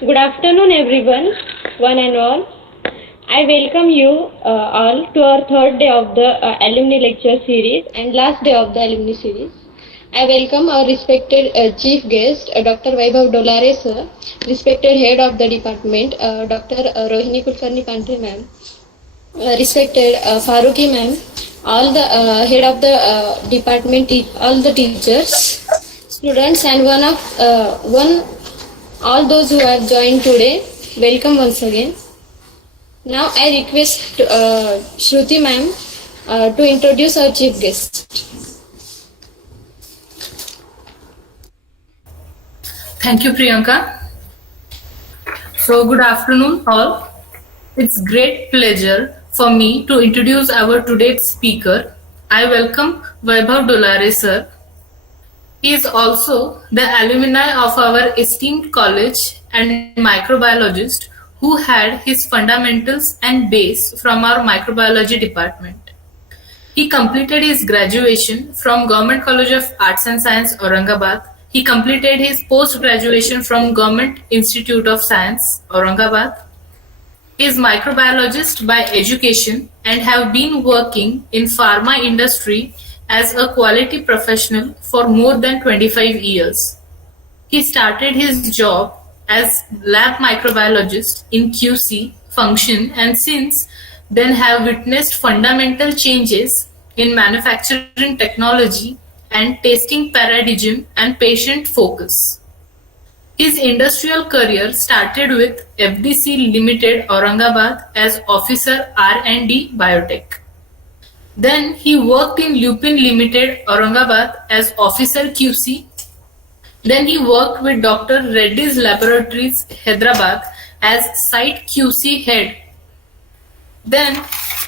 Good afternoon, everyone, one and all. I welcome you all to our third day of the alumni lecture series and last day of the alumni series. I welcome our respected chief guest, Dr. Vaibhav Dolare sir, respected head of the department, Dr. Rohini Kulkarni Pandre ma'am, respected Faruqi ma'am, all the head of the department, all the teachers, students, and all those who have joined today. Welcome once again. Now I request Shruti ma'am to introduce our chief guest. Thank you, Priyanka. So, good afternoon, all. It's great pleasure for me to introduce our today's speaker. I welcome Vaibhav Dolare sir. He is also the alumni of our esteemed college and microbiologist who had his fundamentals and base from our microbiology department. He completed his graduation from Government College of Arts and Science, Aurangabad. He completed his post-graduation from Government Institute of Science, Aurangabad. He is microbiologist by education and have been working in pharma industry as a quality professional for more than 25 years. He started his job as lab microbiologist in QC function and since then have witnessed fundamental changes in manufacturing technology and testing paradigm and patient focus. His industrial career started with FDC Limited Aurangabad as Officer R&D Biotech. Then he worked in Lupin Limited Aurangabad as Officer QC. Then he worked with Dr. Reddy's Laboratories Hyderabad as Site QC Head. Then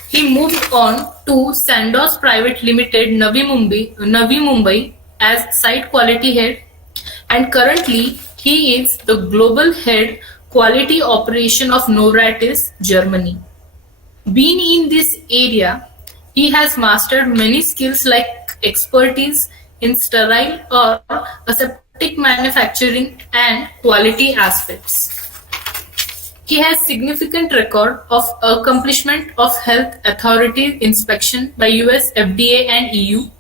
he moved on to Sandoz Private Limited Navi Mumbai as Site Quality Head and currently he is the Global Head Quality Operation of Novartis, Germany. Being in this area, he has mastered many skills like expertise in sterile or aseptic manufacturing and quality aspects. He has significant record of accomplishment of health authority inspection by US FDA and EU.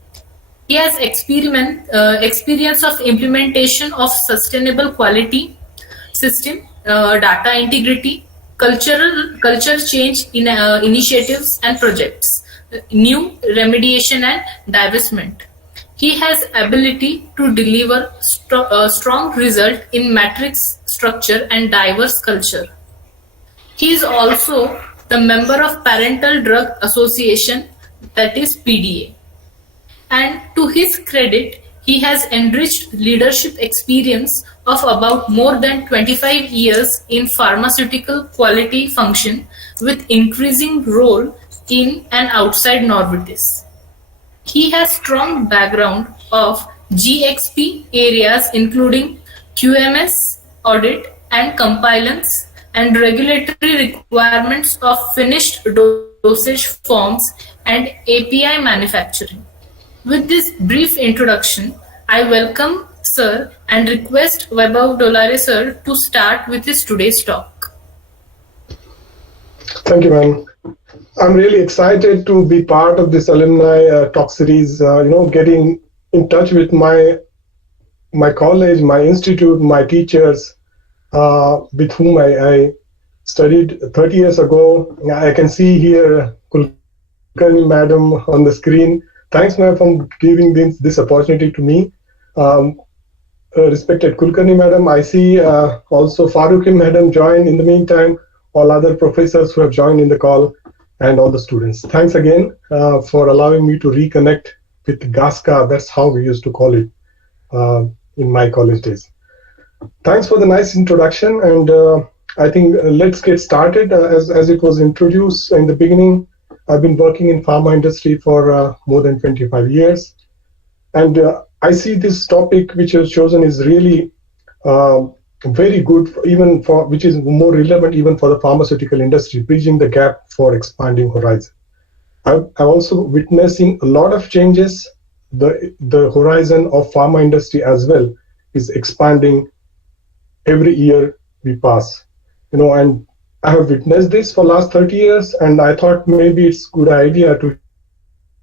He has experience of implementation of sustainable quality system, data integrity, culture change in initiatives and projects, new remediation and divestment. He has ability to deliver strong result in matrix structure and diverse culture. He is also the member of Parental Drug Association, that is PDA. And to his credit, he has enriched leadership experience of about more than 25 years in pharmaceutical quality function with increasing role in and outside Novartis. He has strong background of GXP areas including QMS, audit and compliance and regulatory requirements of finished dosage forms and API manufacturing. With this brief introduction, I welcome Sir and request Vaibhav Dolare Sir to start with his today's talk. Thank you, ma'am. I'm really excited to be part of this alumni talk series. Getting in touch with my college, my institute, my teachers, with whom I studied 30 years ago. I can see here Kulkarni Madam on the screen. Thanks, ma'am, for giving this opportunity to me. Respected Kulkarni Madam, I see also Faruqi Madam joined in the meantime, all other professors who have joined in the call, and all the students. Thanks again for allowing me to reconnect with GASCA. That's how we used to call it in my college days. Thanks for the nice introduction, and I think let's get started. As it was introduced in the beginning, I've been working in pharma industry for more than 25 years, and I see this topic which is chosen is really very good, which is more relevant even for the pharmaceutical industry, bridging the gap for expanding horizon. I'm also witnessing a lot of changes, the horizon of pharma industry as well is expanding every year we pass. And I have witnessed this for last 30 years, and I thought maybe it's a good idea to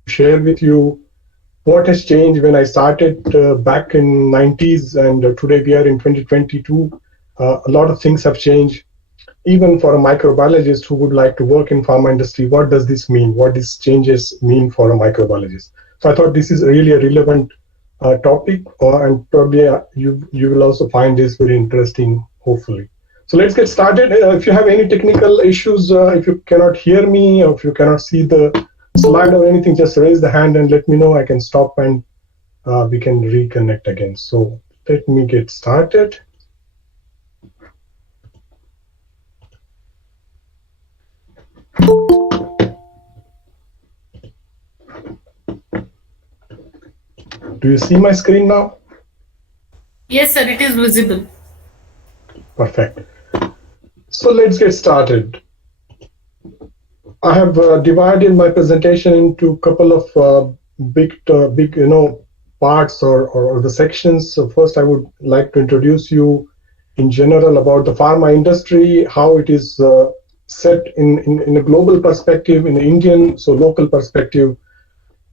share with you what has changed when I started back in 90s, and today we are in 2022. A lot of things have changed. Even for a microbiologist who would like to work in pharma industry, what does this mean? What these changes mean for a microbiologist? So I thought this is really a relevant topic, and probably you will also find this very interesting, hopefully. So let's get started. If you have any technical issues, if you cannot hear me, or if you cannot see the slide or anything, just raise the hand and let me know. I can stop and we can reconnect again. So let me get started. Do you see my screen now? Yes, sir, it is visible. Perfect. So let's get started. I have divided my presentation into a couple of big parts or the sections. So first, I would like to introduce you in general about the pharma industry, how it is set in a global perspective, in the Indian, so local perspective.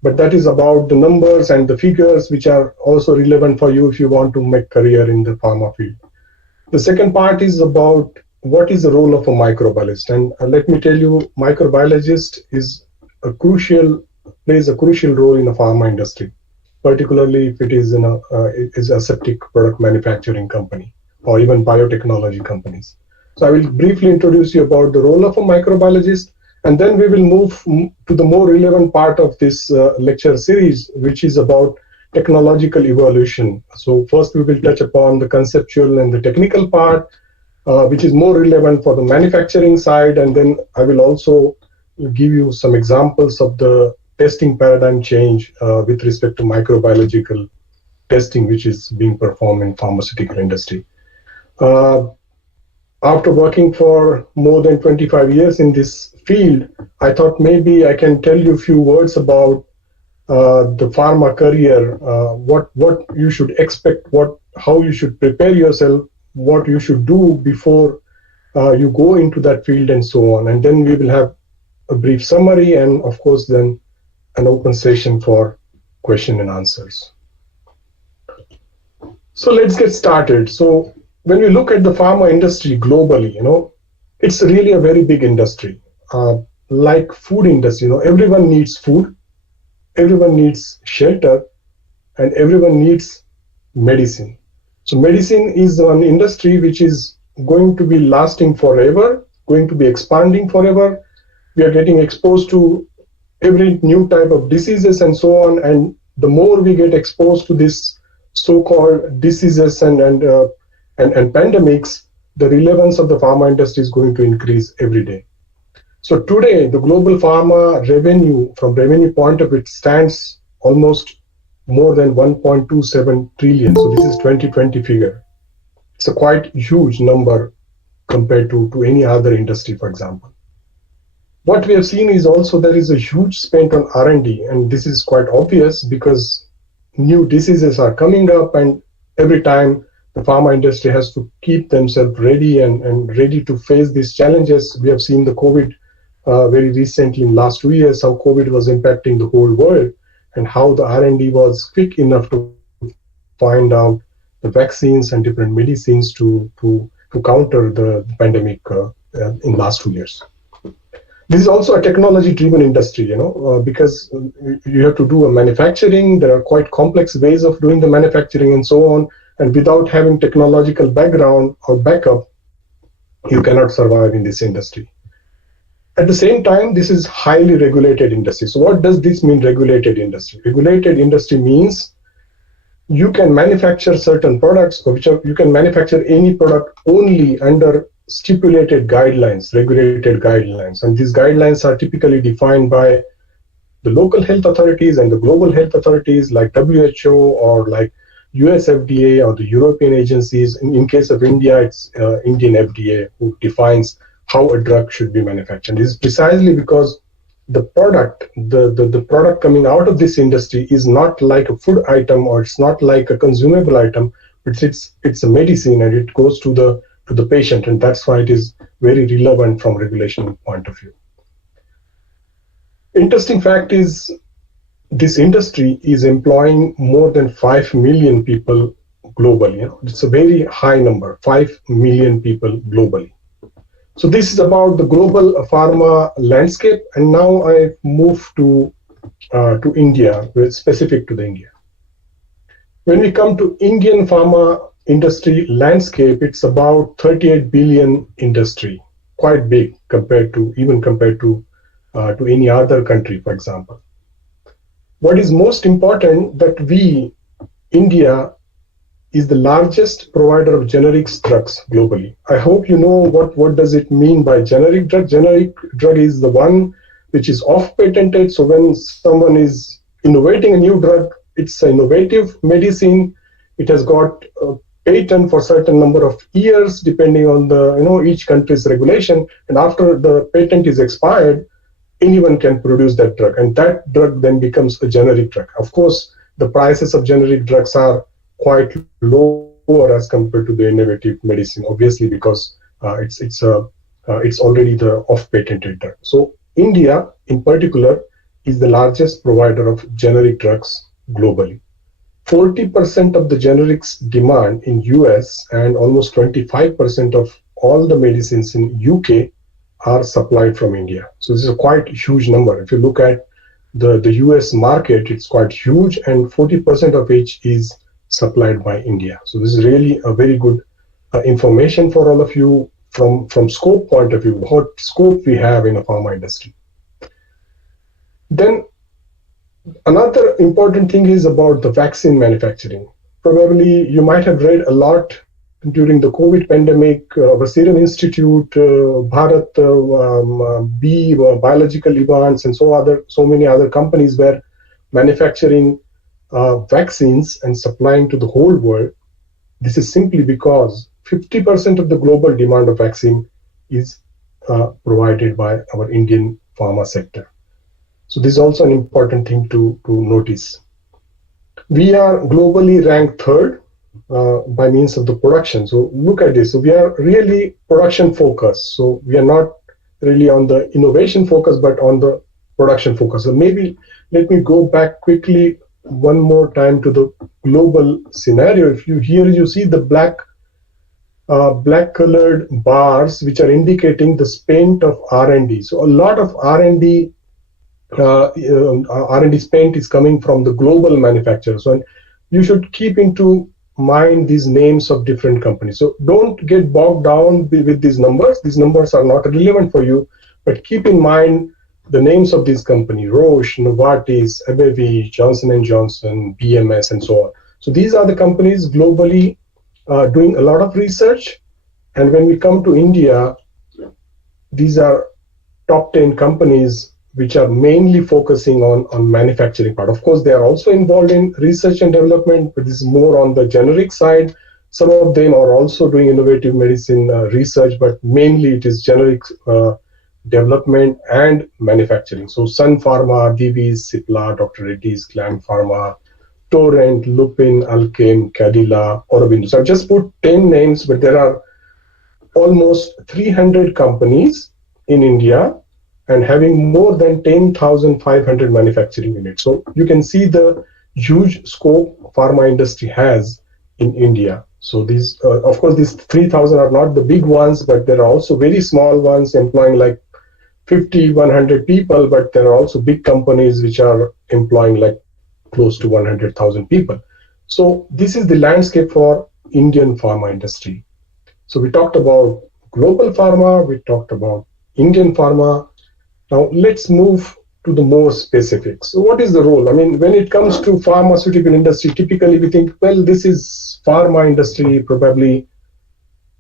But that is about the numbers and the figures which are also relevant for you if you want to make career in the pharma field. The second part is about what is the role of a microbiologist. And let me tell you, microbiologist plays a crucial role in the pharma industry, particularly if it is in is a aseptic product manufacturing company or even biotechnology companies. So I will briefly introduce you about the role of a microbiologist, and then we will move to the more relevant part of this lecture series, which is about technological evolution. So first we will touch upon the conceptual and the technical part, which is more relevant for the manufacturing side, and then I will also give you some examples of the testing paradigm change with respect to microbiological testing, which is being performed in pharmaceutical industry. After working for more than 25 years in this field, I thought maybe I can tell you a few words about the pharma career, what you should expect, how you should prepare yourself, what you should do before you go into that field, and so on. And then we will have a brief summary, and of course then an open session for question and answers. So let's get started. So when we look at the pharma industry globally, it's really a very big industry. Like food industry, everyone needs food, everyone needs shelter, and everyone needs medicine. So medicine is an industry which is going to be lasting forever, going to be expanding forever. We are getting exposed to every new type of diseases and so on, and the more we get exposed to this so-called diseases and pandemics, the relevance of the pharma industry is going to increase every day. So today, the global pharma revenue, from revenue point of view, stands almost more than 1.27 trillion. So this is 2020 figure. It's a quite huge number compared to any other industry, for example. What we have seen is also there is a huge spend on R&D, and this is quite obvious because new diseases are coming up, and every time the pharma industry has to keep themselves ready and ready to face these challenges. We have seen the COVID very recently in last 2 years, how COVID was impacting the whole world, and how the R&D was quick enough to find out the vaccines and different medicines to counter the pandemic in last 2 years. This is also a technology-driven industry, because you have to do a manufacturing. There are quite complex ways of doing the manufacturing and so on. And without having technological background or backup, you cannot survive in this industry. At the same time, this is highly regulated industry. So what does this mean, regulated industry? Regulated industry means you can manufacture certain products, or you can manufacture any product only under stipulated guidelines, regulated guidelines. And these guidelines are typically defined by the local health authorities and the global health authorities like WHO or like US FDA or the European agencies. In case of India, it's Indian FDA who defines how a drug should be manufactured. This is precisely because the product coming out of this industry is not like a food item, or it's not like a consumable item, but it's a medicine, and it goes to the patient, and that's why it is very relevant from regulation point of view. Interesting fact is this industry is employing more than 5 million people globally. It's a very high number, 5 million people globally. So this is about the global pharma landscape, and now I move to India, specific to the India. When we come to Indian pharma industry landscape, it's about 38 billion industry, quite big compared to any other country, for example. What is most important that India is the largest provider of generics drugs globally. I hope you know what does it mean by generic drug. Generic drug is the one which is off-patented. So when someone is innovating a new drug, it's an innovative medicine. It has got a patent for a certain number of years, depending on each country's regulation. And after the patent is expired, anyone can produce that drug, and that drug then becomes a generic drug. Of course, the prices of generic drugs are quite lower as compared to the innovative medicine, obviously, because it's already the off-patented drug. So India, in particular, is the largest provider of generic drugs globally. 40% of the generics demand in US and almost 25% of all the medicines in UK are supplied from India. So this is a quite huge number. If you look at the US market, it's quite huge, and 40% of which is supplied by India. So this is really a very good information for all of you from scope point of view, what scope we have in the pharma industry. Then another important thing is about the vaccine manufacturing. Probably you might have read a lot during the COVID pandemic. Our Serum Institute, Bharat Biological Events, and so many other companies were manufacturing vaccines and supplying to the whole world. This is simply because 50% of the global demand of vaccine is provided by our Indian pharma sector. So this is also an important thing to notice. We are globally ranked third by means of the production. So look at this. So we are really production focused. So we are not really on the innovation focus, but on the production focus. So maybe let me go back quickly one more time to the global scenario. If you see the black colored bars, which are indicating the spend of R&D. So a lot of R&D spend is coming from the global manufacturers. So you should keep into mind these names of different companies. So don't get bogged down with these numbers. These numbers are not relevant for you, but keep in mind the names of these companies: Roche, Novartis, AbbVie, Johnson & Johnson, BMS, and so on. So these are the companies globally doing a lot of research. And when we come to India, these are top 10 companies which are mainly focusing on manufacturing part. Of course, they are also involved in research and development, but this is more on the generic side. Some of them are also doing innovative medicine research, but mainly it is generic development and manufacturing. So Sun Pharma, Divi's, Cipla, Dr. Reddy's, Gland Pharma, Torrent, Lupin, Alkem, Cadila, Aurobindo. So I've just put 10 names, but there are almost 300 companies in India and having more than 10,500 manufacturing units. So you can see the huge scope pharma industry has in India. So these, of course, these 3,000 are not the big ones, but there are also very small ones employing like 50, 100 people, but there are also big companies which are employing like close to 100,000 people. So this is the landscape for Indian pharma industry. So we talked about global pharma, we talked about Indian pharma. Now let's move to the more specifics. So what is the role? I mean, when it comes to pharmaceutical industry, typically we think, well, this is pharma industry, probably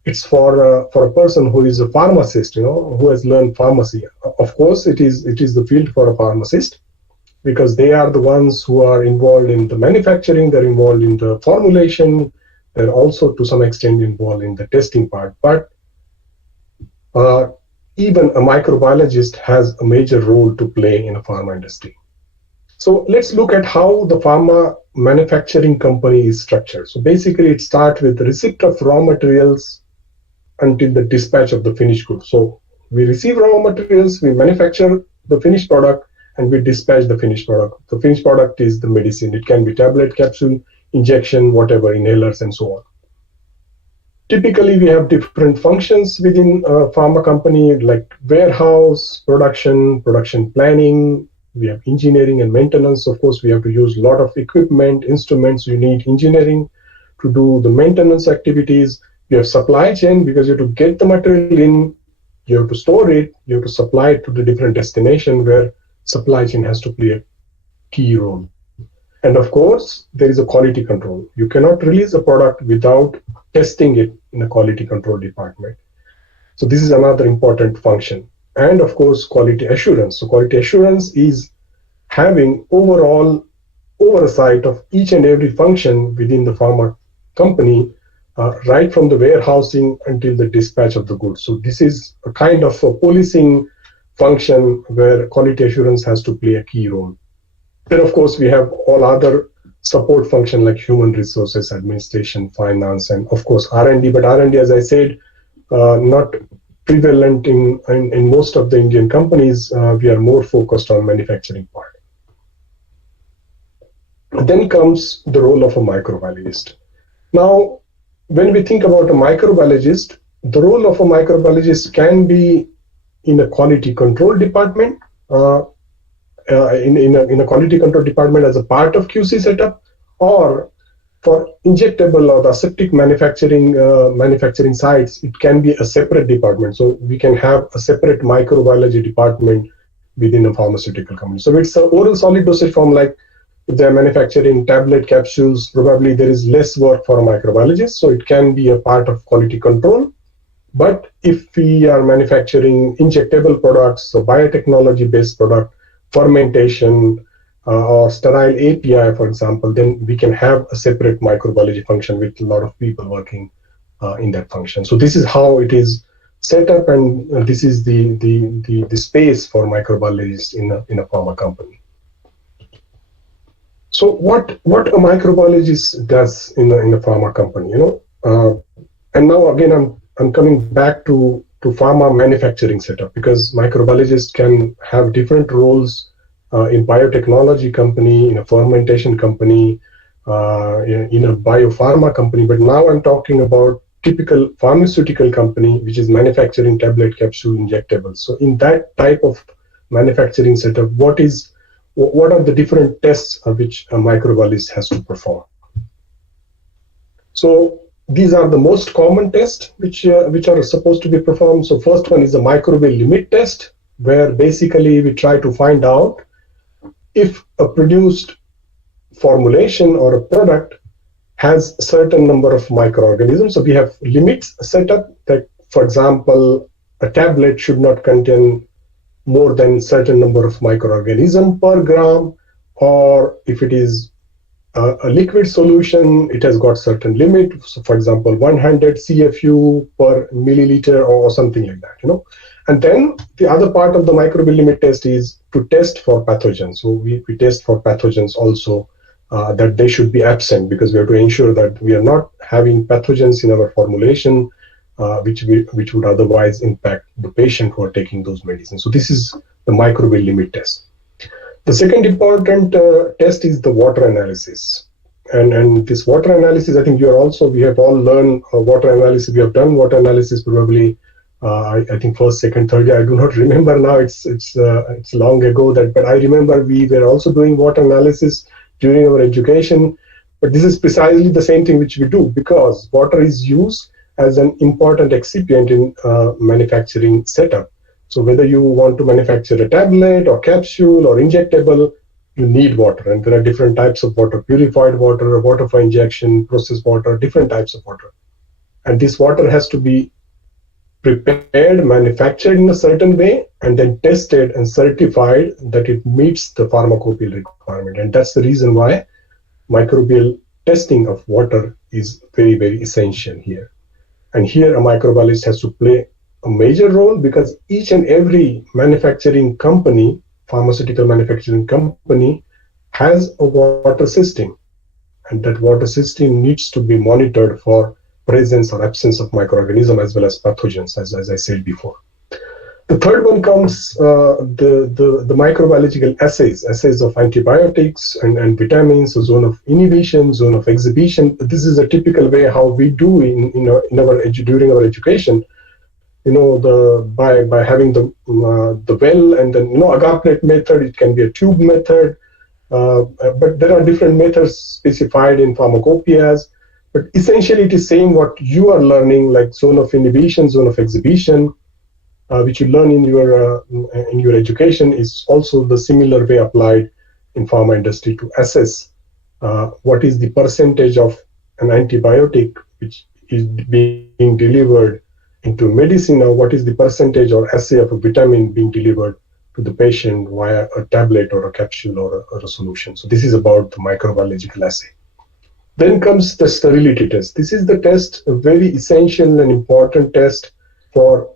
it's for a person who is a pharmacist, who has learned pharmacy. Of course, it is the field for a pharmacist, because they are the ones who are involved in the manufacturing, they're involved in the formulation, they're also to some extent involved in the testing part. But even a microbiologist has a major role to play in a pharma industry. So let's look at how the pharma manufacturing company is structured. So basically it starts with the receipt of raw materials until the dispatch of the finished good. So we receive raw materials, we manufacture the finished product, and we dispatch the finished product. The finished product is the medicine. It can be tablet, capsule, injection, whatever, inhalers, and so on. Typically, we have different functions within a pharma company, like warehouse, production planning. We have engineering and maintenance. Of course, we have to use a lot of equipment, instruments. You need engineering to do the maintenance activities. You have supply chain because you have to get the material in, you have to store it, you have to supply it to the different destination where supply chain has to play a key role. And of course, there is a quality control. You cannot release a product without testing it in a quality control department. So this is another important function. And of course, quality assurance. So quality assurance is having overall oversight of each and every function within the pharma company, right from the warehousing until the dispatch of the goods. So this is a kind of a policing function where quality assurance has to play a key role. Then, of course, we have all other support function like human resources, administration, finance, and of course R&D. But R&D, as I said, not prevalent in most of the Indian companies. We are more focused on manufacturing part. Then comes the role of a microbiologist. Now, when we think about a microbiologist, the role of a microbiologist can be in a quality control department, in a quality control department as a part of QC setup, or for injectable or the aseptic manufacturing sites, it can be a separate department. So we can have a separate microbiology department within a pharmaceutical company. So it's an oral solid dosage form, like if they're manufacturing tablet capsules, probably there is less work for a microbiologist, so it can be a part of quality control. But if we are manufacturing injectable products, so biotechnology-based product, fermentation, or sterile API, for example, then we can have a separate microbiology function with a lot of people working in that function. So this is how it is set up, and this is the space for microbiologists in a pharma company. So what a microbiologist does in a pharma company, and now again I'm coming back to pharma manufacturing setup, because microbiologists can have different roles in biotechnology company, in a fermentation company, in a biopharma company. But now I'm talking about typical pharmaceutical company, which is manufacturing tablet, capsule, injectables. So in that type of manufacturing setup, what are the different tests which a microbiologist has to perform? So these are the most common tests which are supposed to be performed. So first one is a microbial limit test, where basically we try to find out if a produced formulation or a product has a certain number of microorganisms. So we have limits set up that, for example, a tablet should not contain more than certain number of microorganisms per gram, or if it is a liquid solution, it has got certain limit. So for example, 100 CFU per milliliter or something like that, And then the other part of the microbial limit test is to test for pathogens. So we test for pathogens also, that they should be absent, because we have to ensure that we are not having pathogens in our formulation, which would otherwise impact the patient who are taking those medicines. So this is the microbial limit test. The second important test is the water analysis. And this water analysis, I think we have all learned water analysis. We have done water analysis probably, I think first, second, third year. I do not remember now. It's long ago but I remember we were also doing water analysis during our education. But this is precisely the same thing which we do, because water is used as an important excipient in manufacturing setup. So whether you want to manufacture a tablet or capsule or injectable, you need water. And there are different types of water: purified water, water for injection, processed water, different types of water. And this water has to be prepared, manufactured in a certain way, and then tested and certified that it meets the pharmacopoeia requirement. And that's the reason why microbial testing of water is very, very essential here. And here a microbiologist has to play a major role because each and every manufacturing company, pharmaceutical manufacturing company, has a water system, and that water system needs to be monitored for presence or absence of microorganism as well as pathogens, as I said before. The third one comes the microbiological assays of antibiotics and vitamins, a zone of inhibition, zone of exhibition. This is a typical way how we do during our education. By having the well, and then agar-plate method. It can be a tube method, but there are different methods specified in pharmacopoeias. But essentially, it is saying what you are learning, like zone of inhibition, zone of exhibition, which you learn in your education, is also the similar way applied in pharma industry to assess what is the percentage of an antibiotic which is being delivered into medicine, or what is the percentage or assay of a vitamin being delivered to the patient via a tablet or a capsule or a solution. So this is about the microbiological assay. Then comes the sterility test. This is the test, a very essential and important test for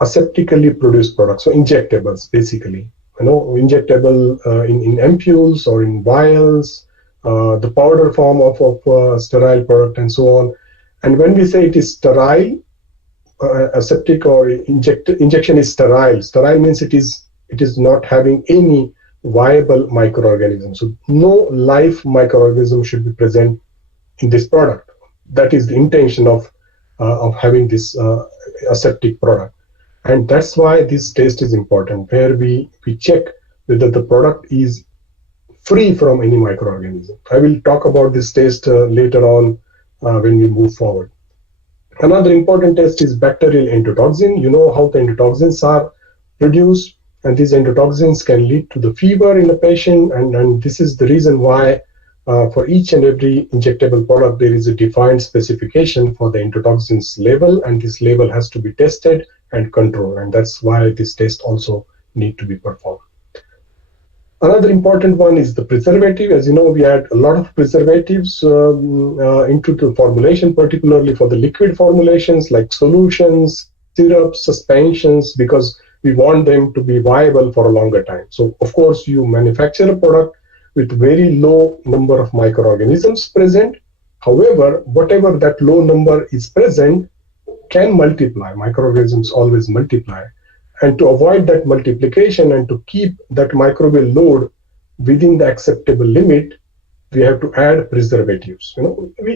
aseptically produced products, so injectables basically. Injectable in ampoules or in vials, the powder form of sterile product and so on. And when we say it is sterile, aseptic or injection is sterile. Sterile means it is not having any viable microorganism. So no live microorganism should be present in this product. That is the intention of having this aseptic product. And that's why this test is important, where we check whether the product is free from any microorganism. I will talk about this test later on when we move forward. Another important test is bacterial endotoxin. You know how the endotoxins are produced, and these endotoxins can lead to the fever in a patient, and this is the reason why for each and every injectable product there is a defined specification for the endotoxins level, and this level has to be tested and controlled, and that's why this test also need to be performed. Another important one is the preservative. As you know, we add a lot of preservatives into the formulation, particularly for the liquid formulations like solutions, syrups, suspensions, because we want them to be viable for a longer time. So, of course, you manufacture a product with very low number of microorganisms present. However, whatever that low number is present can multiply. Microorganisms always multiply. And to avoid that multiplication and to keep that microbial load within the acceptable limit, we have to add preservatives.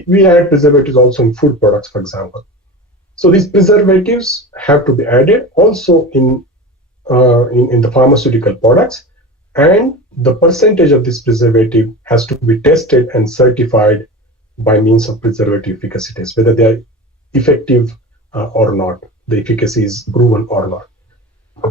We add preservatives also in food products, for example. So these preservatives have to be added also in the pharmaceutical products, and the percentage of this preservative has to be tested and certified by means of preservative efficacy tests, whether they are effective or not, the efficacy is proven or not.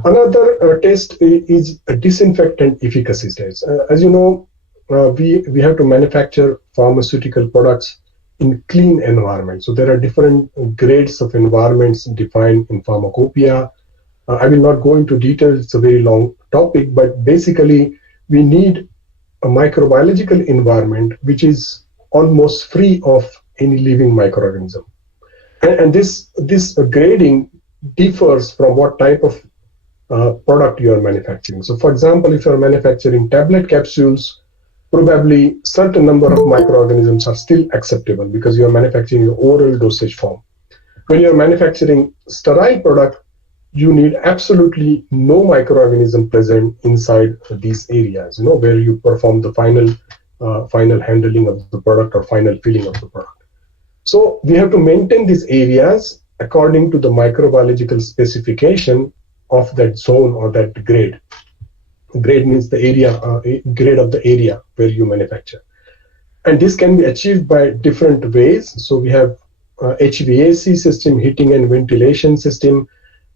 Another test is a disinfectant efficacy test. As you know, we have to manufacture pharmaceutical products in clean environment. So there are different grades of environments defined in pharmacopoeia. I will not go into detail, it's a very long topic, but basically we need a microbiological environment which is almost free of any living microorganism. And this grading differs from what type of product you are manufacturing. So for example, if you are manufacturing tablet capsules, probably certain number of microorganisms are still acceptable because you are manufacturing the oral dosage form. When you are manufacturing sterile product, you need absolutely no microorganism present inside these areas, where you perform the final handling of the product or final filling of the product. So we have to maintain these areas according to the microbiological specification of that zone or that grade. Grade means the area, grade of the area where you manufacture. And this can be achieved by different ways. So we have HVAC system, heating and ventilation system,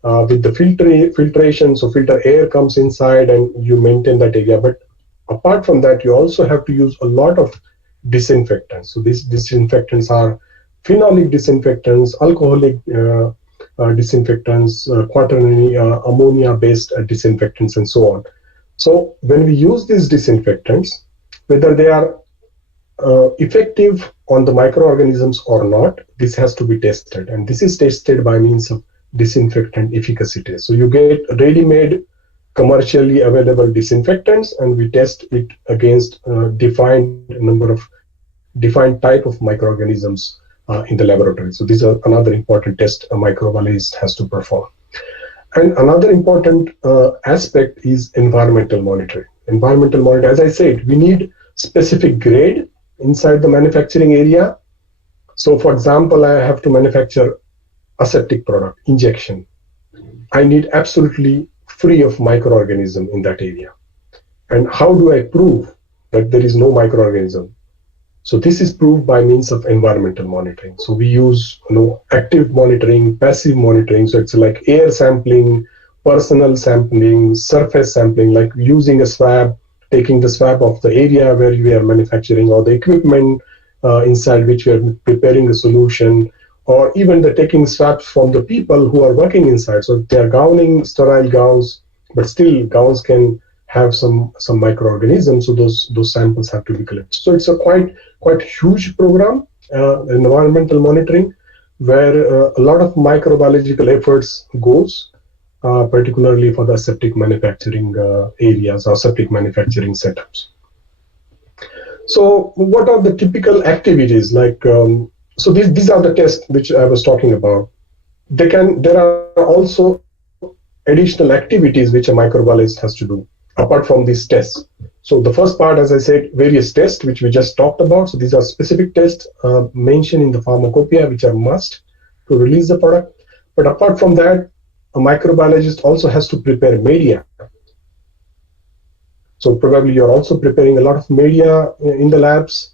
with the filtration. So filter air comes inside and you maintain that area. But apart from that, you also have to use a lot of disinfectants. So these disinfectants are phenolic disinfectants, alcoholic disinfectants, quaternary ammonia-based disinfectants, and so on. So when we use these disinfectants, whether they are effective on the microorganisms or not, this has to be tested. And this is tested by means of disinfectant efficacy test. So you get ready-made commercially available disinfectants, and we test it against defined type of microorganisms in the laboratory. So these are another important test a microbiologist has to perform. And another important aspect is environmental monitoring. Environmental monitoring, as I said, we need specific grade inside the manufacturing area. So for example, I have to manufacture aseptic product, injection. I need absolutely free of microorganism in that area. And how do I prove that there is no microorganism? So this is proved by means of environmental monitoring. So we use active monitoring, passive monitoring. So it's like air sampling, personal sampling, surface sampling, like using a swab, taking the swab of the area where we are manufacturing or the equipment inside which we are preparing a solution, or even the taking swabs from the people who are working inside. So they are gowning sterile gowns, but still gowns can have some microorganisms, so those samples have to be collected. So it's a quite huge program, environmental monitoring, where a lot of microbiological efforts goes, particularly for the aseptic manufacturing areas or aseptic manufacturing setups. So what are the typical activities? Like so these are the tests which I was talking about. There are also additional activities which a microbiologist has to do apart from these tests. So the first part, as I said, various tests which we just talked about. So these are specific tests mentioned in the pharmacopoeia which are must to release the product. But apart from that, a microbiologist also has to prepare media. So probably you're also preparing a lot of media in the labs.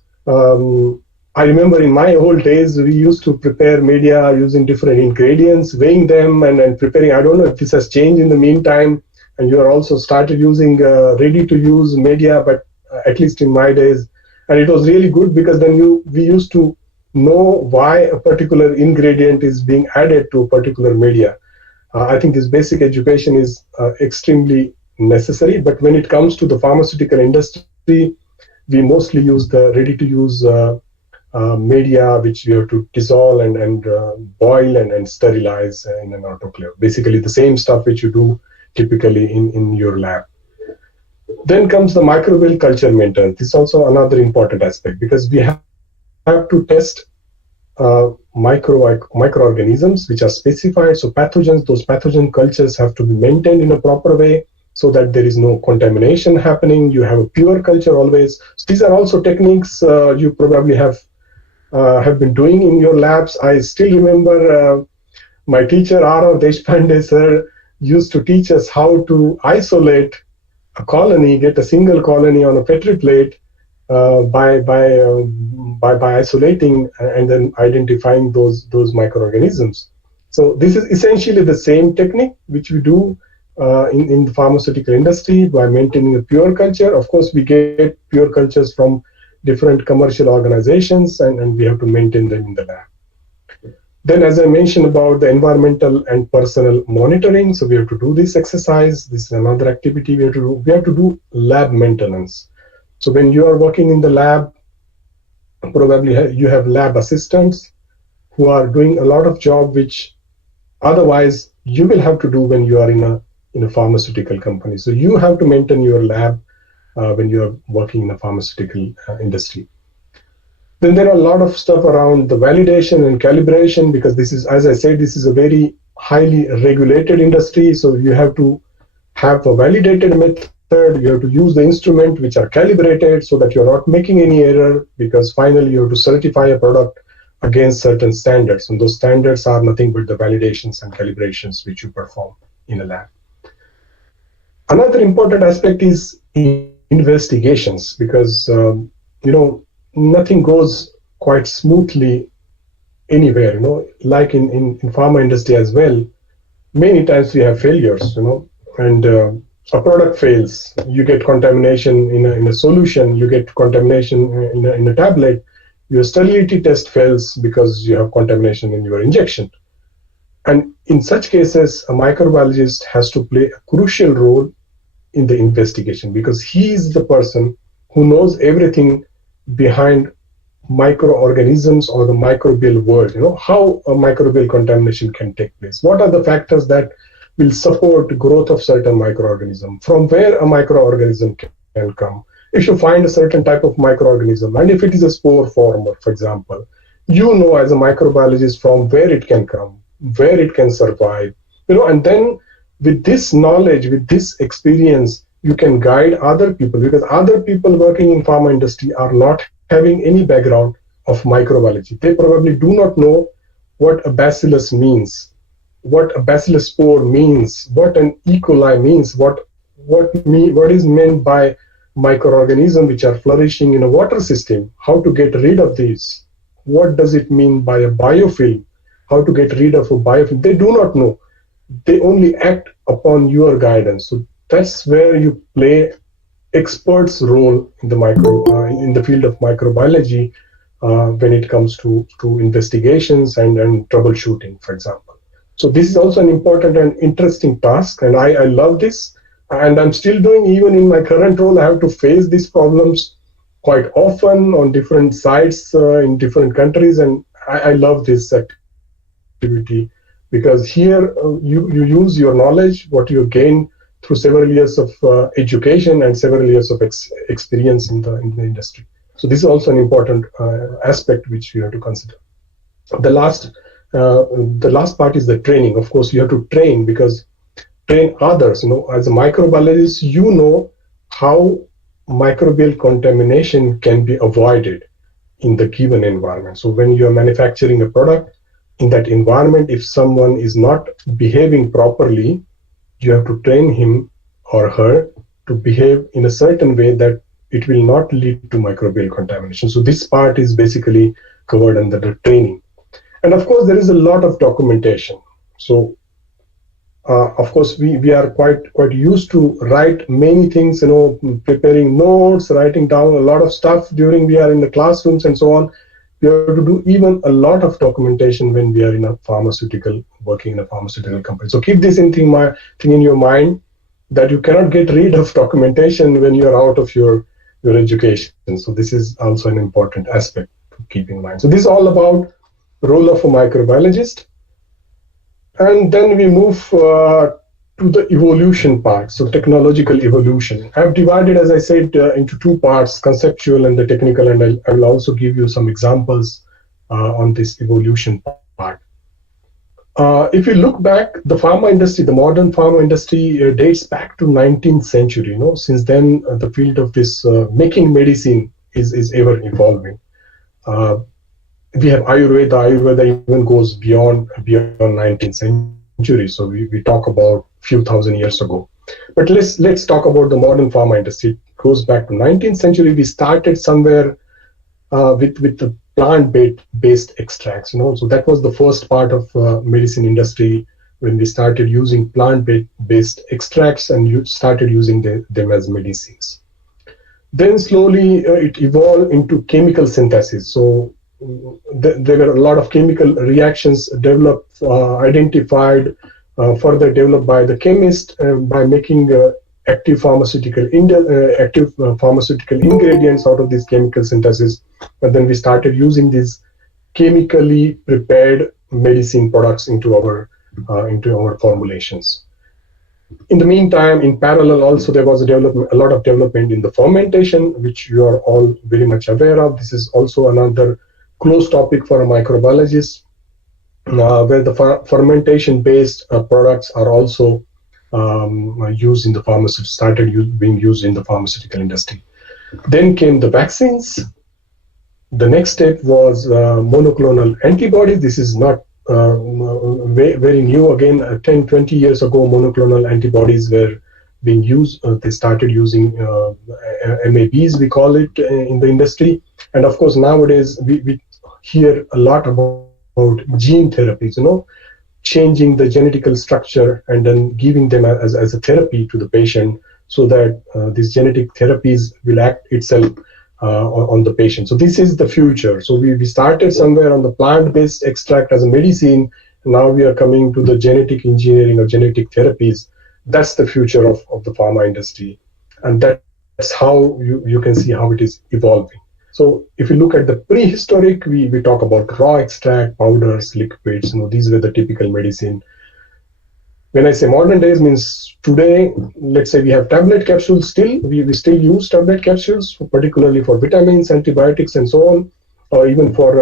I remember in my old days, we used to prepare media using different ingredients, weighing them and preparing. I don't know if this has changed in the meantime, and you are also started using ready-to-use media, but at least in my days. And it was really good because then we used to know why a particular ingredient is being added to a particular media. I think this basic education is extremely necessary, but when it comes to the pharmaceutical industry, we mostly use the ready-to-use media, which we have to dissolve and boil and sterilize in an autoclave. Basically the same stuff which you do typically in your lab. Then comes the microbial culture maintenance. This is also another important aspect because we have to test microorganisms which are specified. So pathogens, those pathogen cultures have to be maintained in a proper way so that there is no contamination happening. You have a pure culture always. So these are also techniques you probably have been doing in your labs. I still remember my teacher, R.R. Deshpande sir, used to teach us how to isolate a colony, get a single colony on a Petri plate by isolating and then identifying those microorganisms. So this is essentially the same technique which we do in the pharmaceutical industry by maintaining a pure culture. Of course, we get pure cultures from different commercial organizations and we have to maintain them in the lab. Then, as I mentioned about the environmental and personal monitoring, so we have to do this exercise. This is another activity we have to do. We have to do lab maintenance. So when you are working in the lab, probably you have lab assistants who are doing a lot of job which otherwise you will have to do when you are in a pharmaceutical company. So you have to maintain your lab when you are working in a pharmaceutical industry. Then there are a lot of stuff around the validation and calibration because this is, as I said, this is a very highly regulated industry. So you have to have a validated method. You have to use the instrument which are calibrated so that you're not making any error, because finally you have to certify a product against certain standards. And those standards are nothing but the validations and calibrations which you perform in a lab. Another important aspect is investigations because, nothing goes quite smoothly anywhere, like in pharma industry as well. Many times we have failures, and a product fails. You get contamination in a solution, you get contamination in a tablet. Your sterility test fails because you have contamination in your injection. And in such cases, a microbiologist has to play a crucial role in the investigation because he is the person who knows everything behind microorganisms or the microbial world, how a microbial contamination can take place. What are the factors that will support growth of certain microorganism, from where a microorganism can come. If you find a certain type of microorganism, and if it is a spore former, for example, as a microbiologist from where it can come, where it can survive, and then with this knowledge, with this experience, you can guide other people, because other people working in pharma industry are not having any background of microbiology. They probably do not know what a bacillus means, what a bacillus spore means, what an E. coli means, what is meant by microorganisms which are flourishing in a water system, how to get rid of these, what does it mean by a biofilm, how to get rid of a biofilm. They do not know. They only act upon your guidance. So that's where you play experts' role in the in the field of microbiology when it comes to investigations and troubleshooting, for example. So this is also an important and interesting task, and I love this, and I'm still doing. Even in my current role, I have to face these problems quite often on different sites in different countries, and I love this activity, because here you use your knowledge, what you gain through several years of education and several years of experience in the industry. So this is also an important aspect which you have to consider. The last part is the training. Of course, you have to train others. As a microbiologist, you know how microbial contamination can be avoided in the given environment. So when you are manufacturing a product in that environment, if someone is not behaving properly, you have to train him or her to behave in a certain way that it will not lead to microbial contamination. So this part is basically covered under the training. And of course, there is a lot of documentation. So of course, we are quite used to write many things, preparing notes, writing down a lot of stuff during we are in the classrooms and so on. We have to do even a lot of documentation when we are in a working in a pharmaceutical company. So keep this thing in your mind, that you cannot get rid of documentation when you are out of your education. So this is also an important aspect to keep in mind. So this is all about the role of a microbiologist. And then we move to the evolution part, so technological evolution. I've divided, as I said, into two parts, conceptual and the technical, and I will also give you some examples on this evolution part. If you look back, the pharma industry, the modern pharma industry dates back to 19th century. Since then, the field of this making medicine is ever evolving. We have Ayurveda even goes beyond 19th century. So we talk about few thousand years ago. But let's talk about the modern pharma industry. It goes back to 19th century. We started somewhere with the plant-based extracts. So that was the first part of medicine industry, when we started using plant-based extracts and you started using them as medicines. Then slowly it evolved into chemical synthesis. So there were a lot of chemical reactions developed, identified, further developed by the chemist by making active pharmaceutical ingredients out of this chemical synthesis. And then we started using these chemically prepared medicine products into our formulations. In the meantime, in parallel, also there was a lot of development in the fermentation, which you are all very much aware of. This is also another close topic for a microbiologist, where the fermentation-based products are also used in the being used in the pharmaceutical industry. Then came the vaccines. The next step was monoclonal antibodies. This is not very new. Again, 10, 20 years ago, monoclonal antibodies were being used. They started using MABs, we call it, in the industry. And of course, nowadays, we hear a lot about gene therapies, changing the genetical structure and then giving them as a therapy to the patient, so that these genetic therapies will act itself on the patient. So this is the future. So we started somewhere on the plant-based extract as a medicine. Now we are coming to the genetic engineering or genetic therapies. That's the future of the pharma industry. And that's how you can see how it is evolving. So if you look at the prehistoric, we talk about raw extract, powders, liquids, these were the typical medicine. When I say modern days, means today, let's say we have tablet capsules still, we still use tablet capsules, particularly for vitamins, antibiotics, and so on, or even for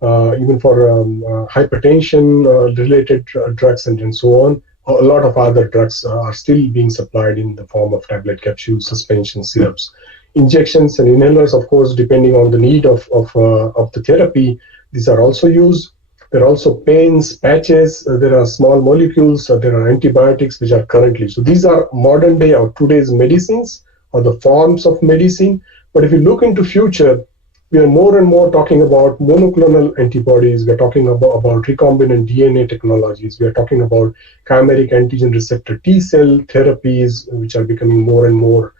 hypertension related drugs and so on. A lot of other drugs are still being supplied in the form of tablet capsules, suspension, syrups. Injections and inhalers, of course, depending on the need of the therapy, these are also used. There are also pains, patches, there are small molecules, there are antibiotics which are currently. So these are modern day or today's medicines or the forms of medicine. But if you look into future, we are more and more talking about monoclonal antibodies. We are talking about recombinant DNA technologies. We are talking about chimeric antigen receptor T cell therapies, which are becoming more and more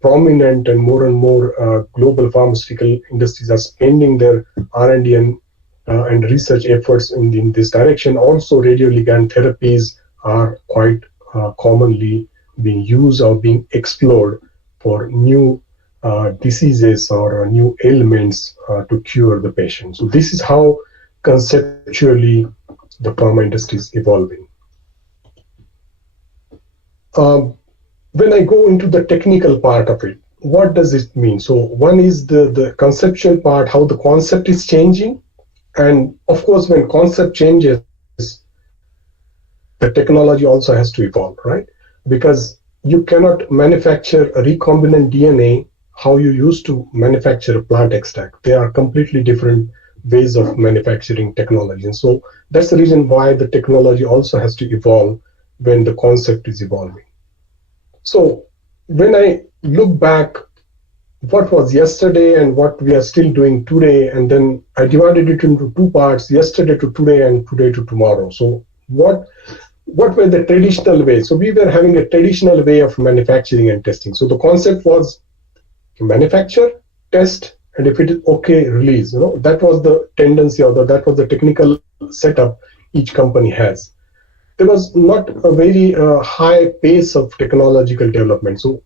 prominent, and more global pharmaceutical industries are spending their R&D and research efforts in this direction. Also, radioligand therapies are quite commonly being used or being explored for new diseases or new ailments to cure the patient. So this is how conceptually the pharma industry is evolving. When I go into the technical part of it, what does it mean? So one is the conceptual part, how the concept is changing. And of course, when concept changes, the technology also has to evolve, right? Because you cannot manufacture a recombinant DNA how you used to manufacture a plant extract. They are completely different ways of manufacturing technology. And so that's the reason why the technology also has to evolve when the concept is evolving. So when I look back, what was yesterday and what we are still doing today, and then I divided it into two parts, yesterday to today and today to tomorrow. So what were the traditional ways? So we were having a traditional way of manufacturing and testing. So the concept was manufacture, test, and if it is okay, release. That was the tendency, or that was the technical setup each company has. There was not a very high pace of technological development. So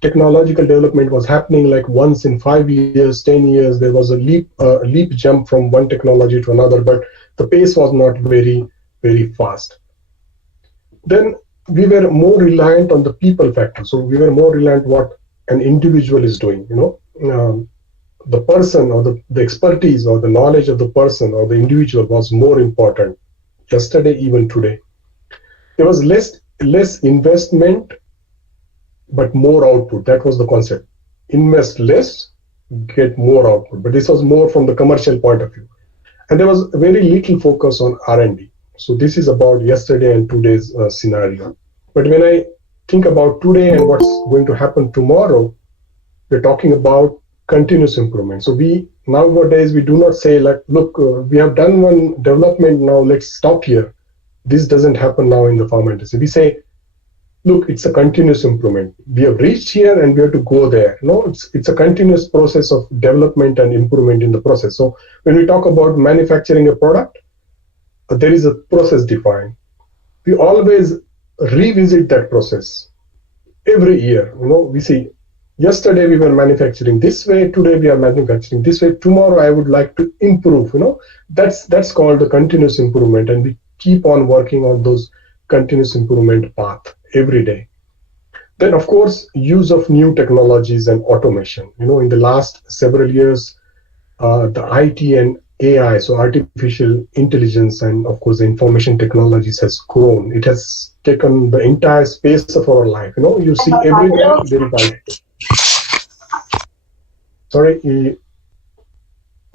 technological development was happening like once in 5 years, 10 years. There was a leap jump from one technology to another, but the pace was not very, very fast. Then we were more reliant on the people factor. So we were more reliant what an individual is doing. The person or the expertise or the knowledge of the person or the individual was more important yesterday, even today. There was less investment, but more output. That was the concept. Invest less, get more output. But this was more from the commercial point of view. And there was very little focus on R&D. So this is about yesterday and today's scenario. But when I think about today and what's going to happen tomorrow, we're talking about continuous improvement. So nowadays we do not say like, look, we have done one development, now let's stop here. This doesn't happen now in the pharma industry. We say, look, it's a continuous improvement. We have reached here and we have to go there. It's a continuous process of development and improvement in the process. So when we talk about manufacturing a product, there is a process defined. We always revisit that process every year. We see, yesterday we were manufacturing this way, today we are manufacturing this way, tomorrow I would like to improve. That's called the continuous improvement, and we keep on working on those continuous improvement path every day. Then of course, use of new technologies and automation. In the last several years, the IT and AI, so artificial intelligence, and of course the information technologies has grown. It has taken the entire space of our life. You see everywhere there is IT. Sorry.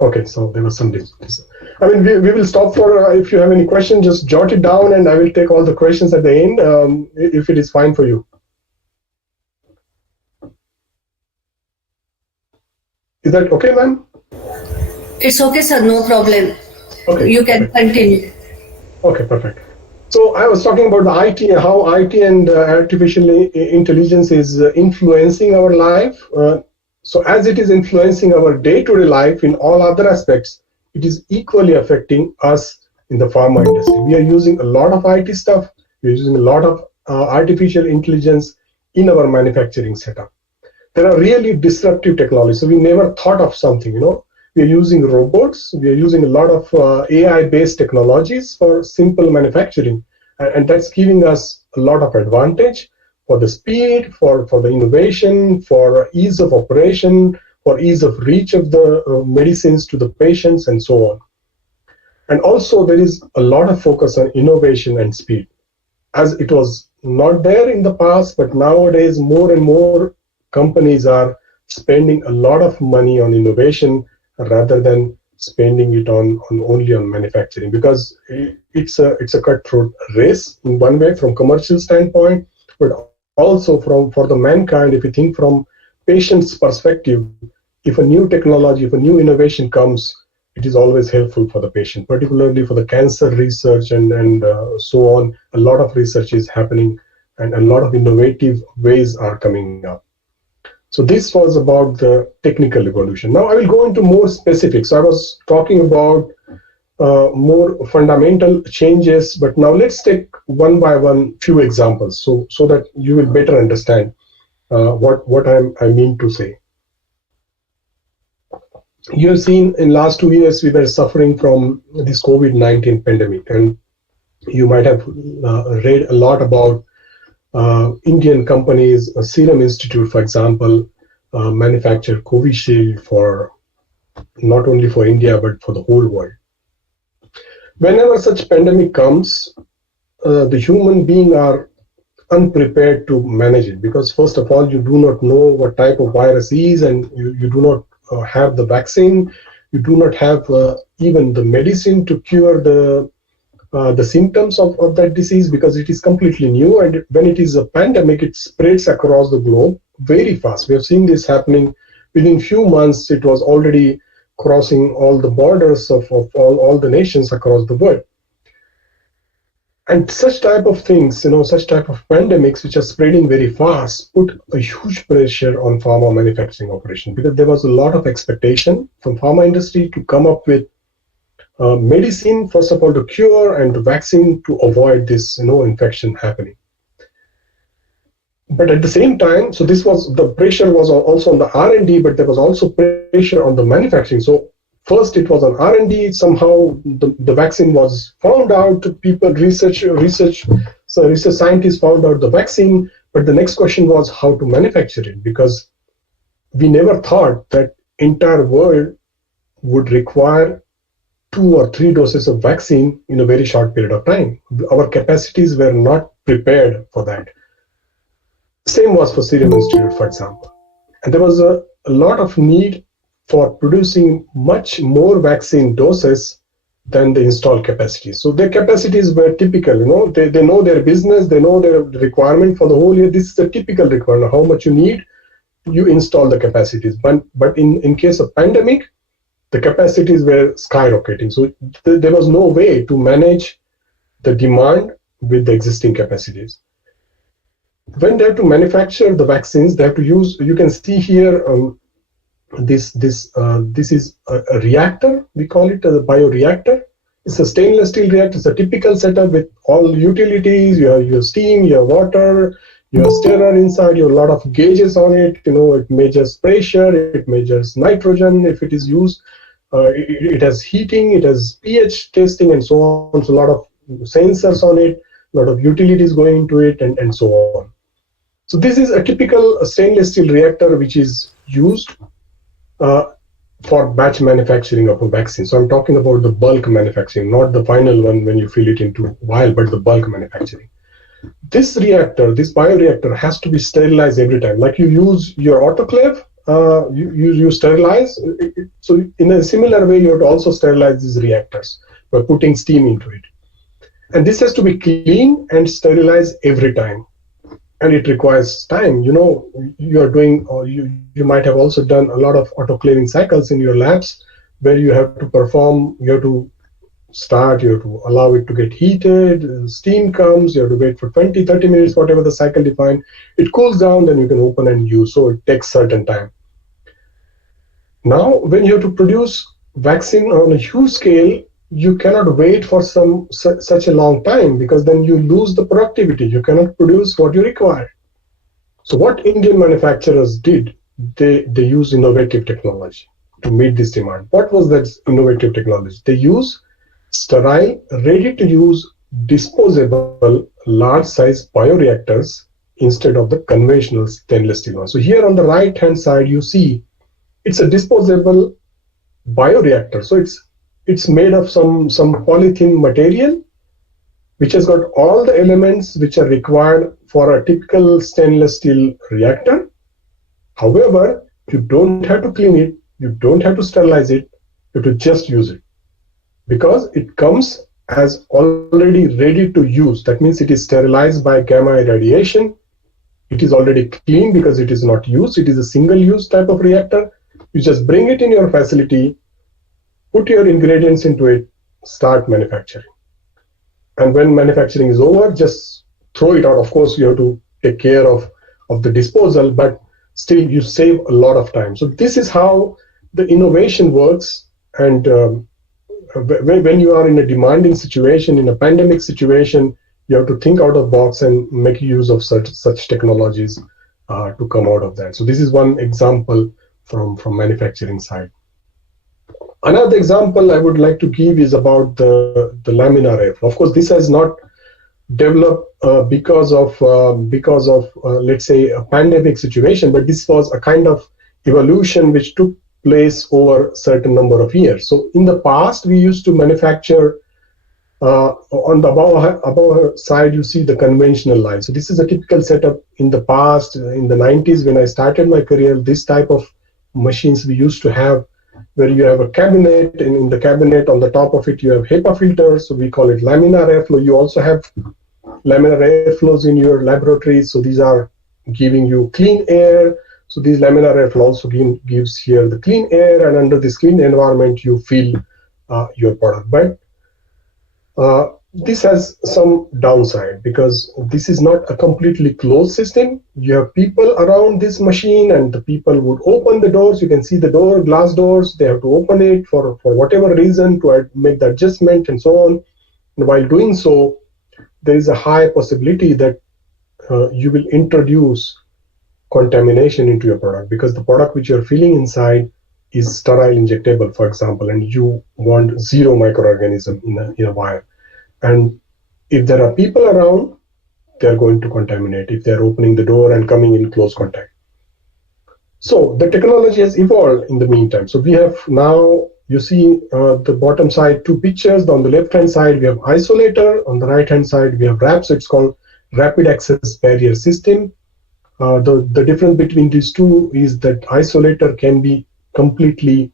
Okay, so there was some difference. I mean, we will stop for, if you have any questions, just jot it down and I will take all the questions at the end, if it is fine for you. Is that okay, ma'am? It's okay, sir, no problem. Okay. You can continue. Okay, perfect. So I was talking about the IT, how IT and artificial intelligence is influencing our life. So as it is influencing our day-to-day life in all other aspects, it is equally affecting us in the pharma industry. We are using a lot of IT stuff. We're using a lot of artificial intelligence in our manufacturing setup. there are really disruptive technologies. So we never thought of something, we are using robots, we are using a lot of AI-based technologies for simple manufacturing. And that's giving us a lot of advantage for the speed, for the innovation, for ease of operation, for ease of reach of the medicines to the patients, and so on. And also there is a lot of focus on innovation and speed, as it was not there in the past, but nowadays more and more companies are spending a lot of money on innovation rather than spending it on only on manufacturing, because it's a cutthroat race in one way from commercial standpoint, but also for the mankind. If you think from patient's perspective, if a new technology, if a new innovation comes, it is always helpful for the patient, particularly for the cancer research and so on. A lot of research is happening and a lot of innovative ways are coming up. So this was about the technical evolution. Now I will go into more specifics. I was talking about more fundamental changes, but now let's take one by one few examples so that you will better understand what I mean to say. You have seen in last 2 years we were suffering from this COVID-19 pandemic, and you might have read a lot about Indian companies. Serum Institute, for example, manufactured Covishield for not only for India but for the whole world. Whenever such pandemic comes, the human being are unprepared to manage it, because first of all you do not know what type of virus is, and you do not have the vaccine, you do not have even the medicine to cure the symptoms of that disease, because it is completely new, and when it is a pandemic, it spreads across the globe very fast. We have seen this happening within few months. It was already crossing all the borders of all the nations across the world. And such type of things, such type of pandemics which are spreading very fast, put a huge pressure on pharma manufacturing operation, because there was a lot of expectation from pharma industry to come up with medicine, first of all, to cure, and vaccine to avoid this infection happening. But at the same time, so the pressure was also on the R&D, but there was also pressure on the manufacturing. So first it was on R&D. Somehow the vaccine was found out. People, research scientists found out the vaccine. But the next question was how to manufacture it, because we never thought that entire world would require 2 or 3 doses of vaccine in a very short period of time. Our capacities were not prepared for that. Same was for Serum Institute, for example. And there was a lot of need for producing much more vaccine doses than the installed capacity. So their capacities were typical, they know their business, they know their requirement for the whole year. This is the typical requirement, how much you need, you install the capacities. But in case of pandemic, the capacities were skyrocketing. So there was no way to manage the demand with the existing capacities. When they have to manufacture the vaccines, they have to use, you can see here, this is a reactor. We call it a bioreactor. It's a stainless steel reactor. It's a typical setup with all utilities. You have your steam, your water, your stirrer inside. You have a lot of gauges on it. It measures pressure. It measures nitrogen if it is used. It has heating. It has pH testing and so on. So a lot of sensors on it. A lot of utilities going into it, and so on. So this is a typical stainless steel reactor which is used for batch manufacturing of a vaccine. So I'm talking about the bulk manufacturing, not the final one when you fill it into vial, but the bulk manufacturing. This reactor, this bioreactor, has to be sterilized every time. Like you use your autoclave, you sterilize. So in a similar way, you have to also sterilize these reactors by putting steam into it. And this has to be clean and sterilized every time. And it requires time. You are doing, or you might have also done a lot of autoclaving cycles in your labs where you have to perform, you have to start, you have to allow it to get heated, steam comes, you have to wait for 20, 30 minutes, whatever the cycle defined. It cools down, then you can open and use. So it takes certain time. Now, when you have to produce vaccine on a huge scale, you cannot wait for such a long time, because then you lose the productivity. You cannot produce what you require. So what Indian manufacturers did, they use innovative technology to meet this demand. What was that innovative technology? They use sterile, ready-to-use, disposable, large-size bioreactors instead of the conventional stainless steel ones. So here on the right-hand side, you see it's a disposable bioreactor. So it's made of some polythene material, which has got all the elements which are required for a typical stainless steel reactor. However, you don't have to clean it, you don't have to sterilize it, you have to just use it. Because it comes as already ready to use. That means it is sterilized by gamma irradiation. It is already clean because it is not used. It is a single-use type of reactor. You just bring it in your facility, put your ingredients into it, start manufacturing. And when manufacturing is over, just throw it out. Of course, you have to take care of the disposal, but still you save a lot of time. So this is how the innovation works. And when you are in a demanding situation, in a pandemic situation, you have to think out of the box and make use of such technologies to come out of that. So this is one example from manufacturing side. Another example I would like to give is about the laminar airflow. Of course, this has not developed because of let's say a pandemic situation, but this was a kind of evolution which took place over a certain number of years. So in the past, we used to manufacture on the above side, you see the conventional line. So this is a typical setup in the past. In the 90s, when I started my career, this type of machines we used to have, where you have a cabinet, and in the cabinet on the top of it you have HEPA filters, so we call it laminar airflow. You also have laminar airflows in your laboratories, so these are giving you clean air. So these laminar airflow also gives here the clean air, and under this clean environment you fill your product. But this has some downside because this is not a completely closed system. You have people around this machine, and the people would open the doors. You can see the door, glass doors. They have to open it for whatever reason to make the adjustment and so on. And while doing so, there is a high possibility that you will introduce contamination into your product, because the product which you're filling inside is sterile injectable, for example, and you want zero microorganism in a vial. And if there are people around, they're going to contaminate if they're opening the door and coming in close contact. So the technology has evolved in the meantime. So we have now, you see the bottom side, two pictures. On the left-hand side, we have isolator. On the right-hand side, we have RAP. So it's called Rapid Access Barrier System. The difference between these two is that isolator can be completely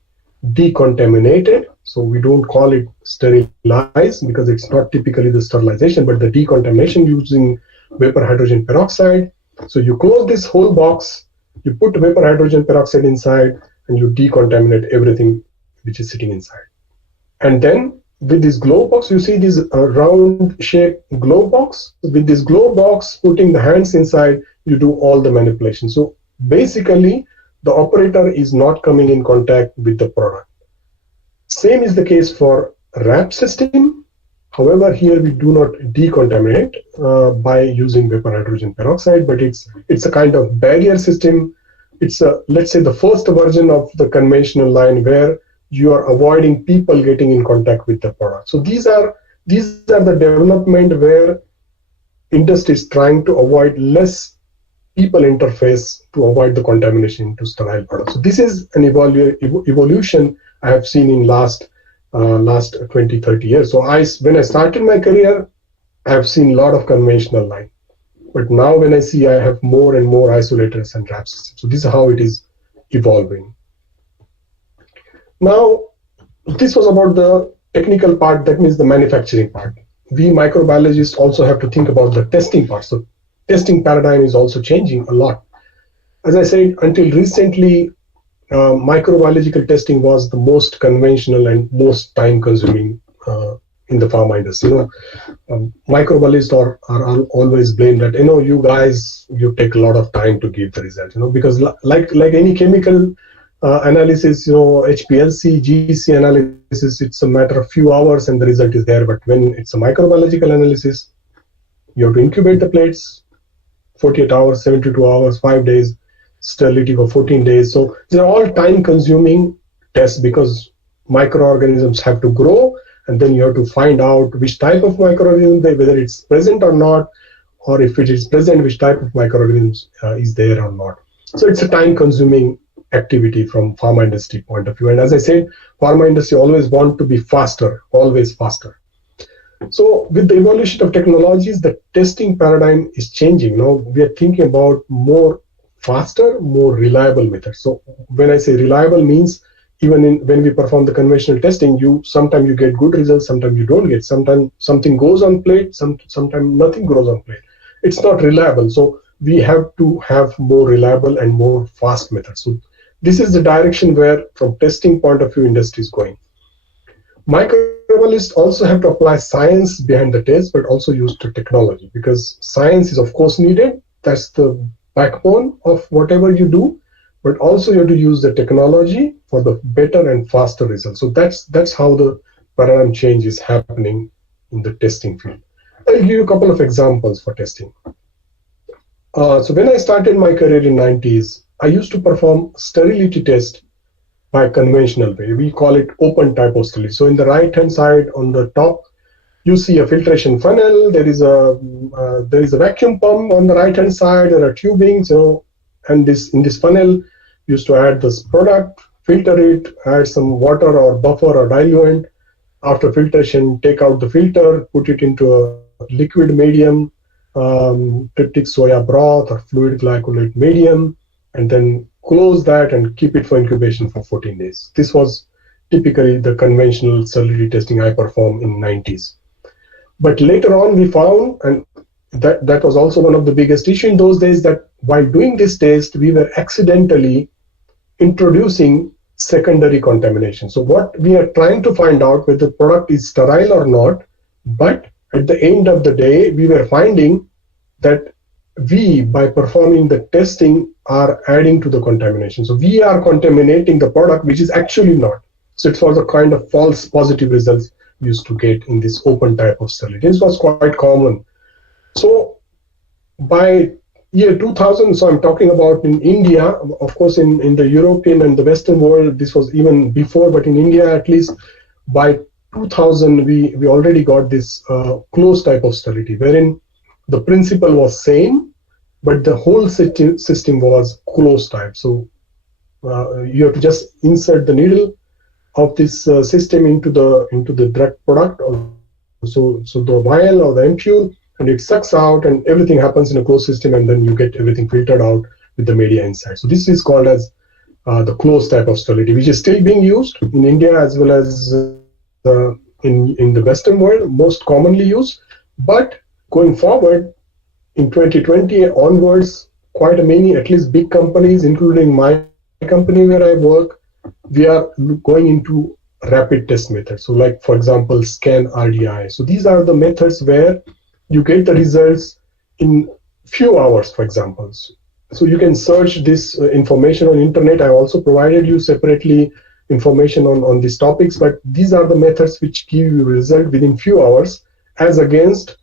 decontaminated. So we don't call it sterilized because it's not typically the sterilization, but the decontamination using vapor hydrogen peroxide. So you close this whole box, you put vapor hydrogen peroxide inside, and you decontaminate everything which is sitting inside. And then with this glow box, you see this round shaped glow box. With this glow box, putting the hands inside, you do all the manipulation. So basically, the operator is not coming in contact with the product. Same is the case for RAP system. However, here we do not decontaminate by using vapor hydrogen peroxide, but it's a kind of barrier system. It's let's say the first version of the conventional line where you are avoiding people getting in contact with the product. So these are the development where industry is trying to avoid less people interface to avoid the contamination to sterile products. So this is an evolution I have seen in last 20, 30 years. So when I started my career, I have seen a lot of conventional line. But now when I see, I have more and more isolators and RAP systems. So this is how it is evolving. Now, this was about the technical part, that means the manufacturing part. We microbiologists also have to think about the testing part. So testing paradigm is also changing a lot. As I said, until recently, microbiological testing was the most conventional and most time-consuming in the pharma industry. Microbiologists are always blamed that you guys take a lot of time to give the result. Because like any chemical analysis, HPLC, GC analysis, it's a matter of few hours and the result is there. But when it's a microbiological analysis, you have to incubate the plates, 48 hours, 72 hours, 5 days. sterility for 14 days. So they're all time-consuming tests because microorganisms have to grow, and then you have to find out which type of microorganism, whether it's present or not, or if it is present, which type of microorganisms is there or not. So it's a time-consuming activity from pharma industry point of view. And as I said, pharma industry always want to be faster, always faster. So with the evolution of technologies, the testing paradigm is changing. Now we are thinking about more faster, more reliable methods. So when I say reliable means even when we perform the conventional testing, sometimes you get good results, sometimes you don't get. Sometimes something goes on plate, sometimes nothing goes on plate. It's not reliable. So we have to have more reliable and more fast methods. So this is the direction where, from testing point of view, industry is going. Microbiologists also have to apply science behind the test, but also use the technology, because science is of course needed. That's the backbone of whatever you do, but also you have to use the technology for the better and faster results. So that's how the paradigm change is happening in the testing field. I'll give you a couple of examples for testing. So when I started my career in 90s, I used to perform sterility test by conventional way. We call it open type of sterility. So in the right-hand side on the top, you see a filtration funnel. There is a vacuum pump on the right-hand side. There are tubings, and in this funnel, you used to add this product, filter it, add some water or buffer or diluent. After filtration, take out the filter, put it into a liquid medium, tryptic soya broth or fluid glycolate medium, and then close that and keep it for incubation for 14 days. This was typically the conventional sterility testing I performed in 90s. But later on we found, and that was also one of the biggest issues in those days, that while doing this test, we were accidentally introducing secondary contamination. So what we are trying to find out whether the product is sterile or not, but at the end of the day, we were finding that we, by performing the testing, are adding to the contamination. So we are contaminating the product, which is actually not. So it was a kind of false positive results we used to get in this open type of sterility. This was quite common. So by year 2000, so I'm talking about in India, of course in the European and the Western world, this was even before, but in India at least, by 2000, we already got this closed type of sterility, wherein the principle was same, but the whole system was closed type. So you have to just insert the needle of this system into the drug product, so the vial or the ampule, and it sucks out, and everything happens in a closed system, and then you get everything filtered out with the media inside. So this is called as the closed type of sterility, which is still being used in India as well as in the Western world, most commonly used. But going forward, in 2020 onwards, quite many, at least big companies, including my company where I work, we are going into rapid test methods. So like, for example, scan RDI. So these are the methods where you get the results in few hours, for example. So you can search this information on internet. I also provided you separately information on these topics, but these are the methods which give you result within few hours, as against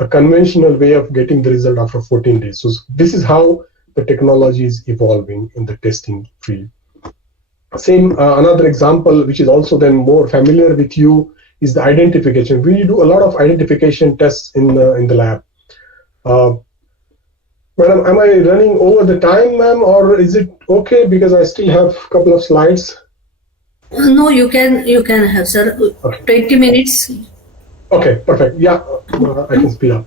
a conventional way of getting the result after 14 days. So this is how the technology is evolving in the testing field. Same, another example, which is also then more familiar with you, is the identification. We do a lot of identification tests in the lab. Madam, am I running over the time, ma'am, or is it okay because I still have a couple of slides? No, you can have, sir. Okay. 20 minutes. Okay, perfect. Yeah, I can speed up.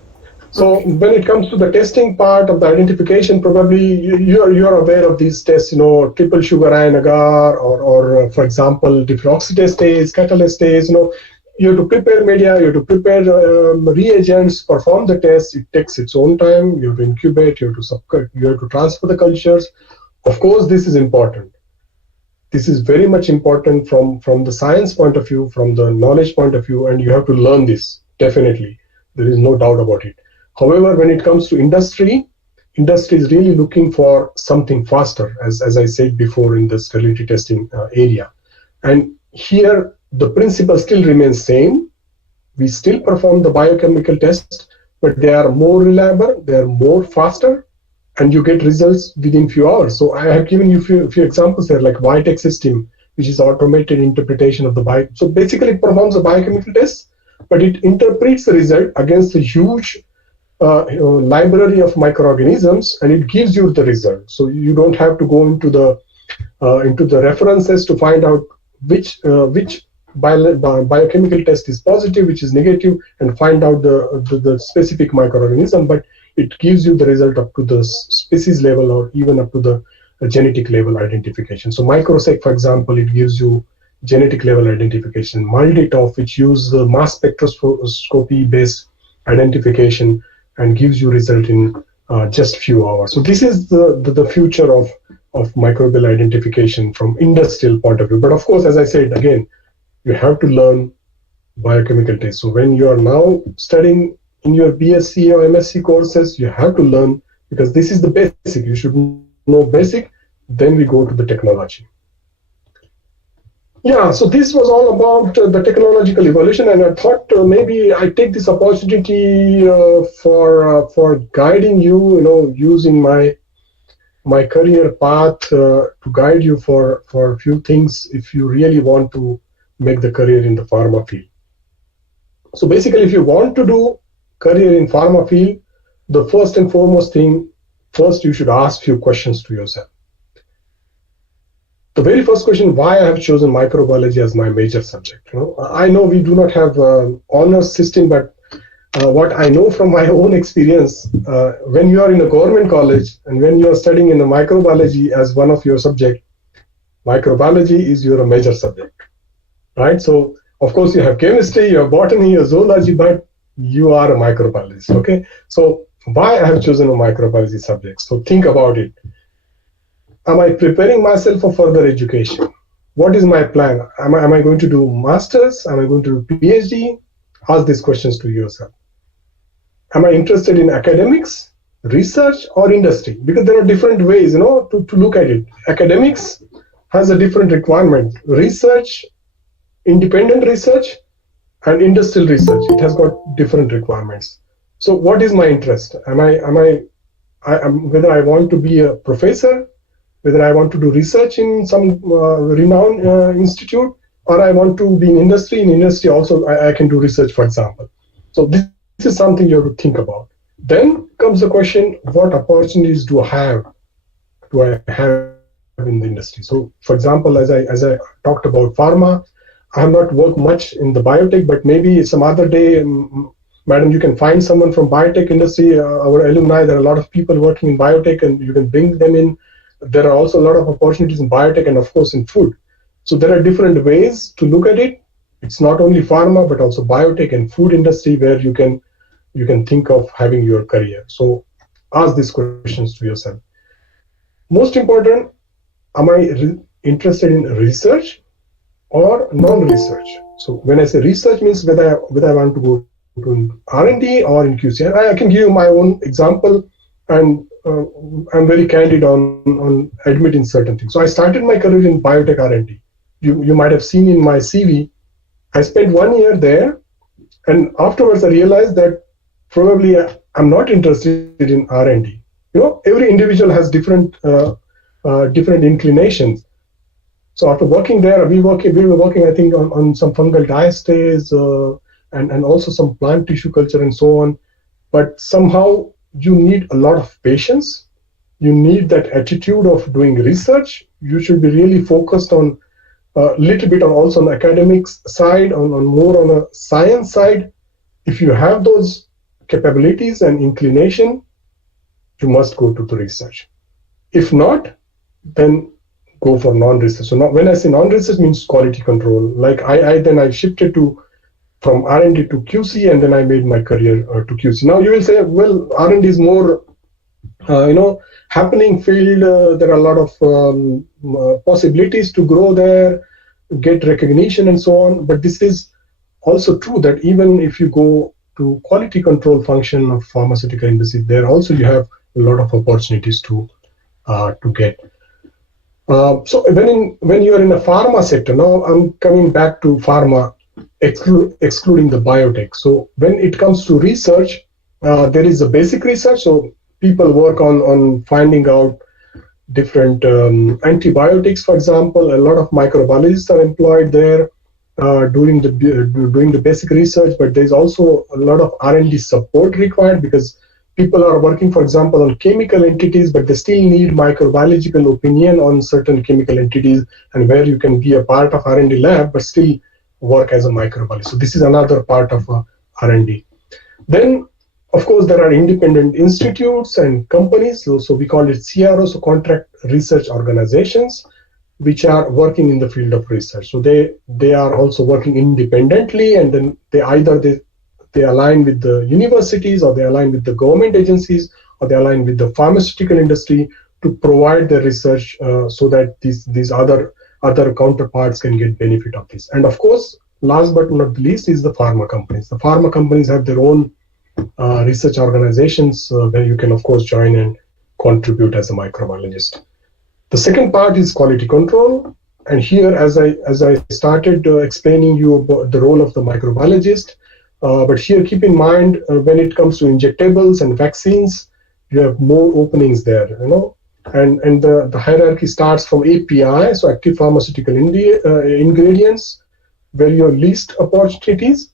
So when it comes to the testing part of the identification, probably you're aware of these tests, triple sugar ion agar, or for example, deperoxidase, catalase. You have to prepare media, you have to prepare reagents, perform the test. It takes its own time. You have to incubate, you have to transfer the cultures. Of course, this is important. This is very much important from the science point of view, from the knowledge point of view, and you have to learn this, definitely. There is no doubt about it. However, when it comes to industry is really looking for something faster, as I said before, in the sterility testing area. And here, the principle still remains same. We still perform the biochemical tests, but they are more reliable, they are more faster, and you get results within few hours. So I have given you few examples there, like Biotech system, which is automated interpretation of the bio. So basically it performs a biochemical test, but it interprets the result against a huge library of microorganisms, and it gives you the result. So you don't have to go into the references to find out which biochemical test is positive, which is negative, and find out the specific microorganism, but it gives you the result up to the species level or even up to the genetic level identification. So microsec, for example, it gives you genetic level identification. MALDI-TOF, which use the mass spectroscopy based identification and gives you result in just few hours. So this is the future of microbial identification from industrial point of view. But of course, as I said again, you have to learn biochemical tests. So when you are now studying in your BSc or MSc courses, you have to learn, because this is the basic. You should know basic, then we go to the technology. Yeah, so this was all about the technological evolution, and I thought maybe I take this opportunity for guiding you, using my career path to guide you for a few things if you really want to make the career in the pharma field. So basically, if you want to do career in pharma field, the first and foremost thing, first you should ask few questions to yourself. The very first question, why I have chosen microbiology as my major subject. I know we do not have honors system, but what I know from my own experience, when you are in a government college and when you are studying in a microbiology as one of your subject, microbiology is your major subject, right? So of course you have chemistry, you have botany, you have zoology, but you are a microbiologist, okay? So why I have chosen a microbiology subject? So think about it. Am I preparing myself for further education? What is my plan? Am I going to do masters? Am I going to do PhD? Ask these questions to yourself. Am I interested in academics, research, or industry? Because there are different ways, to look at it. Academics has a different requirement. Research, independent research, and industrial research, it has got different requirements. So what is my interest? Whether I want to be a professor, whether I want to do research in some renowned institute, or I want to be in industry. In industry also, I can do research, for example. So this is something you have to think about. Then comes the question, what opportunities do I have in the industry? So for example, as I talked about pharma, I have not worked much in the biotech, but maybe some other day, madam, you can find someone from biotech industry, our alumni, there are a lot of people working in biotech, and you can bring them in. There are also a lot of opportunities in biotech and of course in food. So there are different ways to look at it. It's not only pharma, but also biotech and food industry where you can think of having your career. So ask these questions to yourself. Most important, am I interested in research or non-research? So when I say research, means whether I want to go to R&D or in QC. I can give you my own example, and I'm very candid on admitting certain things. So I started my career in biotech R&D. You might have seen in my CV, I spent 1 year there, and afterwards I realized that probably I'm not interested in R&D. Every individual has different inclinations. So after working there, we were working, I think, on some fungal diastase and also some plant tissue culture and so on. But somehow you need a lot of patience. You need that attitude of doing research. You should be really focused on a little bit also on academics side, on more on a science side. If you have those capabilities and inclination, you must go to the research. If not, then go for non-research. So when I say non-research, means quality control. Like I shifted from R&D to QC, and then I made my career to QC. Now you will say, well, R&D is more, happening field. There are a lot of possibilities to grow there, get recognition and so on. But this is also true that even if you go to quality control function of pharmaceutical industry, there also you have a lot of opportunities to get. So when you are in a pharma sector, now I'm coming back to pharma, excluding the biotech. So when it comes to research, there is a basic research. So people work on finding out different antibiotics, for example. A lot of microbiologists are employed there doing the basic research, but there's also a lot of R&D support required because people are working, for example, on chemical entities, but they still need microbiological opinion on certain chemical entities, and where you can be a part of R&D lab, but still work as a microbiologist. So this is another part of R&D. Then, of course, there are independent institutes and companies, so we call it CROs, so contract research organizations, which are working in the field of research. So they are also working independently, and then they align with the universities, or they align with the government agencies, or they align with the pharmaceutical industry to provide the research so that these other counterparts can get benefit of this. And of course, last but not least is the pharma companies. The pharma companies have their own research organizations where you can, of course, join and contribute as a microbiologist. The second part is quality control. And here, as I started explaining you about the role of the microbiologist, but here keep in mind when it comes to injectables and vaccines, you have more openings there, and the hierarchy starts from API, so active pharmaceutical ingredients, where you have least opportunities,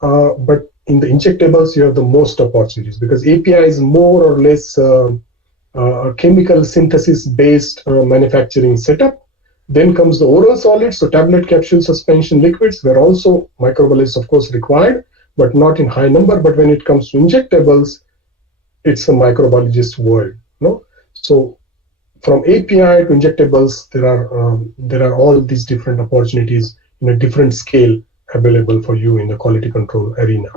but in the injectables you have the most opportunities, because API is more or less a chemical synthesis based manufacturing setup. Then comes the oral solids, so tablet, capsule, suspension, liquids, where also microbiologists, of course, required, but not in high number. But when it comes to injectables, it's a microbiologist world. So from API to injectables, there are all these different opportunities in a different scale available for you in the quality control arena.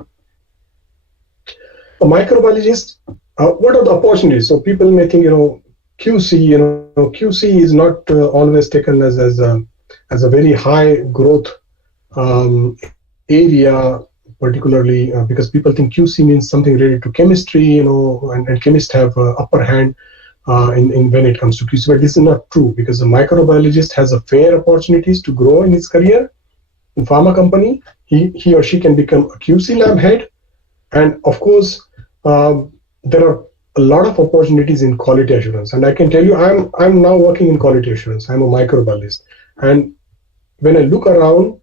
A microbiologist, what are the opportunities? So people may think, QC, QC is not always taken as a very high growth area, particularly because people think QC means something related to chemistry, and chemists have upper hand in when it comes to QC. But this is not true, because a microbiologist has a fair opportunities to grow in his career. In pharma company, he or she can become a QC lab head, and of course there are a lot of opportunities in quality assurance. And I can tell you, I'm now working in quality assurance. I'm a microbiologist, and when I look around,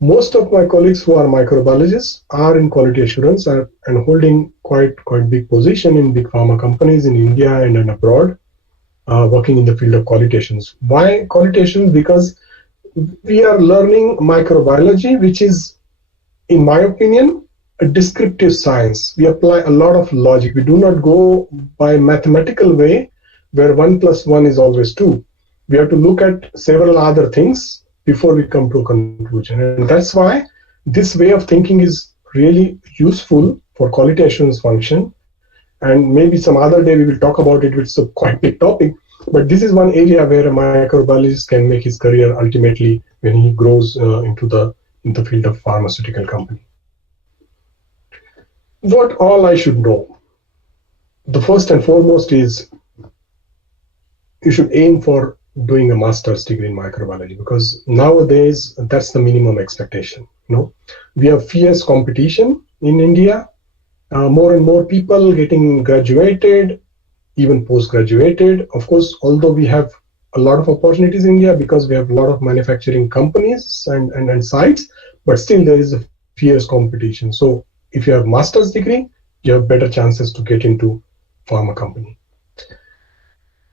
most of my colleagues who are microbiologists are in quality assurance and holding quite big position in big pharma companies in India and abroad, working in the field of quality assurance. Why quality assurance? Because we are learning microbiology, which is, in my opinion, a descriptive science. We apply a lot of logic. We do not go by mathematical way where 1 + 1 is always 2. We have to look at several other things before we come to a conclusion. And that's why this way of thinking is really useful for quality assurance function. And maybe some other day we will talk about it, which is a quite big topic. But this is one area where a microbiologist can make his career ultimately when he grows into the field of pharmaceutical company. What all I should know? The first and foremost is you should aim for doing a master's degree in microbiology, because nowadays that's the minimum expectation. We have fierce competition in India. More and more people getting graduated, even post-graduated. Of course, although we have a lot of opportunities in India because we have a lot of manufacturing companies and sites, but still there is a fierce competition. So if you have master's degree, you have better chances to get into pharma company.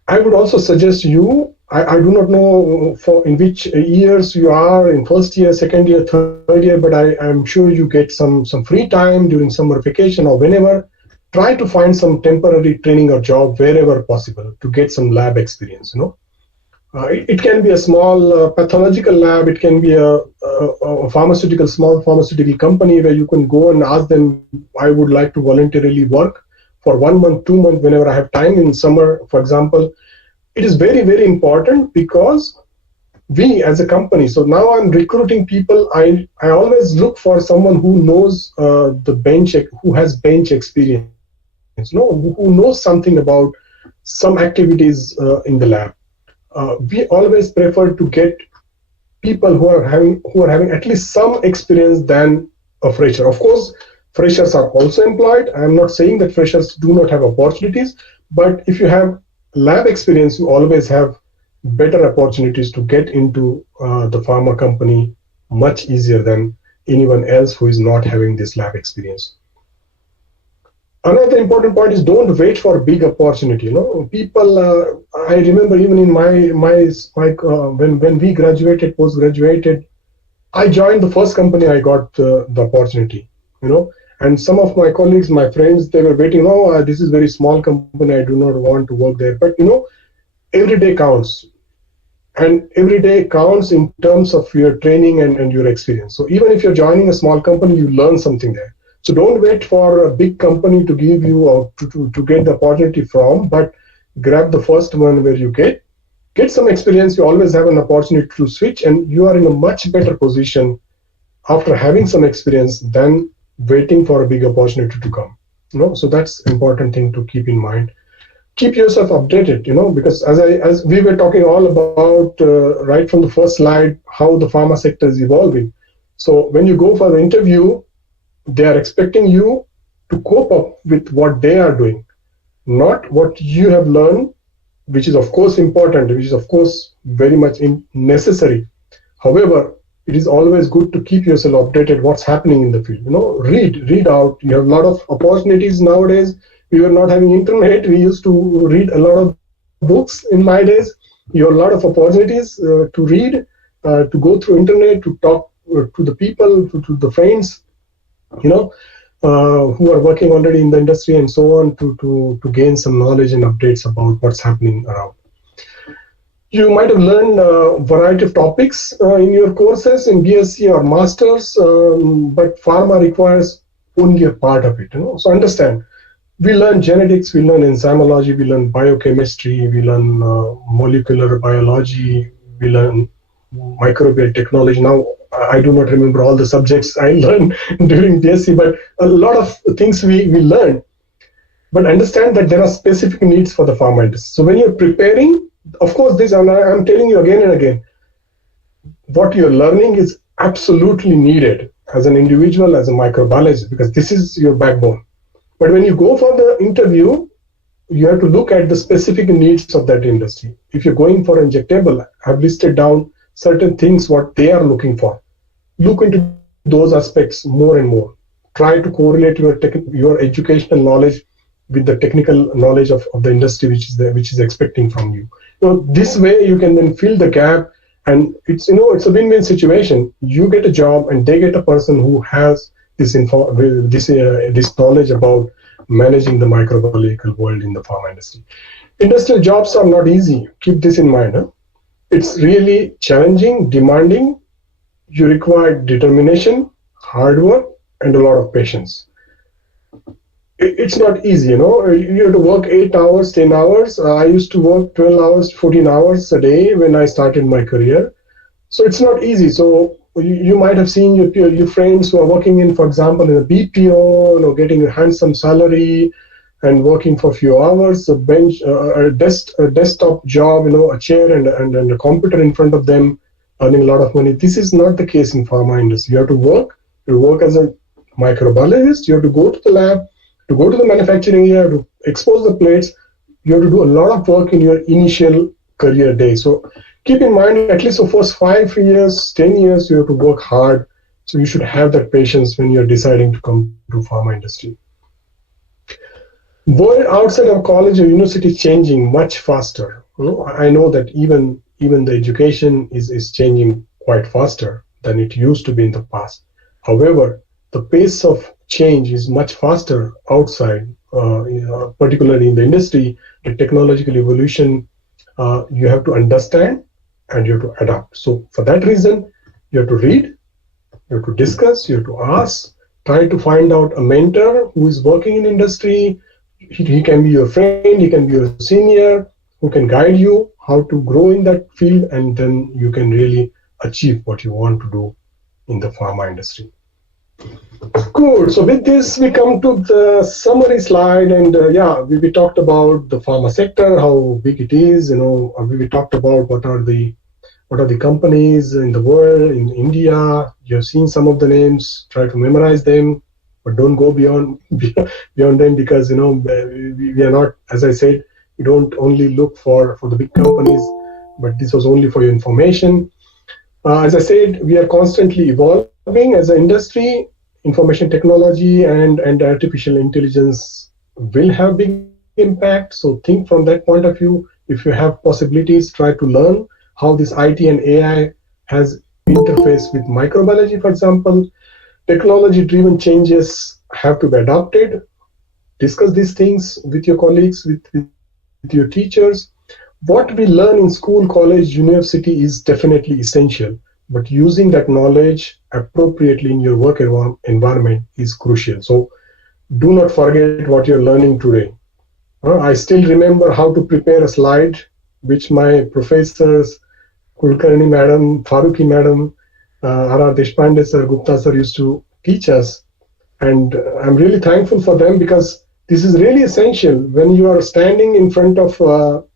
I would also suggest you, I do not know in which years you are, in first year, second year, third year, but I'm sure you get some free time during summer vacation or whenever. Try to find some temporary training or job wherever possible to get some lab experience. It can be a small pathological lab. It can be a small pharmaceutical company where you can go and ask them, I would like to voluntarily work for 1 month, 2 months, whenever I have time in summer, for example. It is very, very important because we as a company, so now I'm recruiting people, I always look for someone who knows who has bench experience, who knows something about some activities in the lab. We always prefer to get people who are having at least some experience than a fresher. Of course, Freshers are also employed. I'm not saying that freshers do not have opportunities, but if you have lab experience, you always have better opportunities to get into the pharma company much easier than anyone else who is not having this lab experience. Another important point is don't wait for a big opportunity. People. I remember even in my when we graduated, post-graduated, I joined the first company I got the opportunity. And some of my colleagues, my friends, they were waiting. Oh, this is very small company. I do not want to work there. But every day counts, and every day counts in terms of your training and your experience. So even if you're joining a small company, you learn something there. So don't wait for a big company to give you or to get the opportunity from, but grab the first one where you get some experience. You always have an opportunity to switch, and you are in a much better position after having some experience than waiting for a big opportunity to come. So that's important thing to keep in mind. Keep yourself updated, because as we were talking all about right from the first slide, how the pharma sector is evolving. So when you go for the interview, they are expecting you to cope up with what they are doing, not what you have learned, which is of course important, which is of course very much necessary. However, it is always good to keep yourself updated what's happening in the field. Read out. You have a lot of opportunities nowadays. We were not having internet. We used to read a lot of books in my days. You have a lot of opportunities to read, to go through internet, to talk to the people, to the friends, who are working already in the industry and so on, to gain some knowledge and updates about what's happening around. You might have learned a variety of topics in your courses in BSc or Masters, but pharma requires only a part of it. So understand, we learn genetics, we learn enzymology, we learn biochemistry, we learn molecular biology, we learn microbial technology. Now, I do not remember all the subjects I learned during BSc, but a lot of things we learn. But understand that there are specific needs for the pharma industry. So when you're preparing, of course, I'm telling you again and again, what you're learning is absolutely needed as an individual, as a microbiologist, because this is your backbone. But when you go for the interview, you have to look at the specific needs of that industry. If you're going for injectable, I've listed down certain things what they are looking for. Look into those aspects more and more. Try to correlate your educational knowledge with the technical knowledge of the industry which is expecting from you. This way you can then fill the gap, and it's a win-win situation. You get a job, and they get a person who has this knowledge about managing the microbiological world in the pharma industry. Industrial jobs are not easy. Keep this in mind. It's really challenging, demanding. You require determination, hard work, and a lot of patience. It's not easy, You have to work 8 hours, 10 hours. I used to work 12 hours, 14 hours a day when I started my career. So it's not easy. So you might have seen your friends who are working in, for example, in a BPO, getting a handsome salary and working for a few hours, a desktop job, a chair and a computer in front of them, earning a lot of money. This is not the case in pharma industry. You have to work. You work as a microbiologist. You have to go to the lab, to go to the manufacturing area, to expose the plates. You have to do a lot of work in your initial career day. So keep in mind, at least the first 5 years, 10 years, you have to work hard. So you should have that patience when you're deciding to come to pharma industry. World outside of college or university is changing much faster. I know that even the education is changing quite faster than it used to be in the past. However, the pace of change is much faster outside, particularly in the industry. The technological evolution, you have to understand and you have to adapt. So for that reason, you have to read, you have to discuss, you have to ask, try to find out a mentor who is working in industry. He can be your friend, he can be your senior, who can guide you how to grow in that field, and then you can really achieve what you want to do in the pharma industry. Good. So with this, we come to the summary slide, and we talked about the pharma sector, how big it is. We talked about what are the companies in the world, in India. You've seen some of the names. Try to memorize them. but don't go beyond beyond them, because we are not, as I said, we don't only look for the big companies, but this was only for your information. As I said, we are constantly evolving as an industry. Information technology and artificial intelligence will have big impact. So think from that point of view. If you have possibilities, try to learn how this IT and AI has interface with microbiology, for example. Technology-driven changes have to be adopted. Discuss these things with your colleagues, with your teachers. What we learn in school, college, university is definitely essential, but using that knowledge appropriately in your work environment is crucial. So do not forget what you're learning today. I still remember how to prepare a slide, which my professors, Kulkarni madam, Farooqi madam, R.R. Deshpande sir, Gupta sir used to teach us. And I'm really thankful for them, because this is really essential when you are standing in front of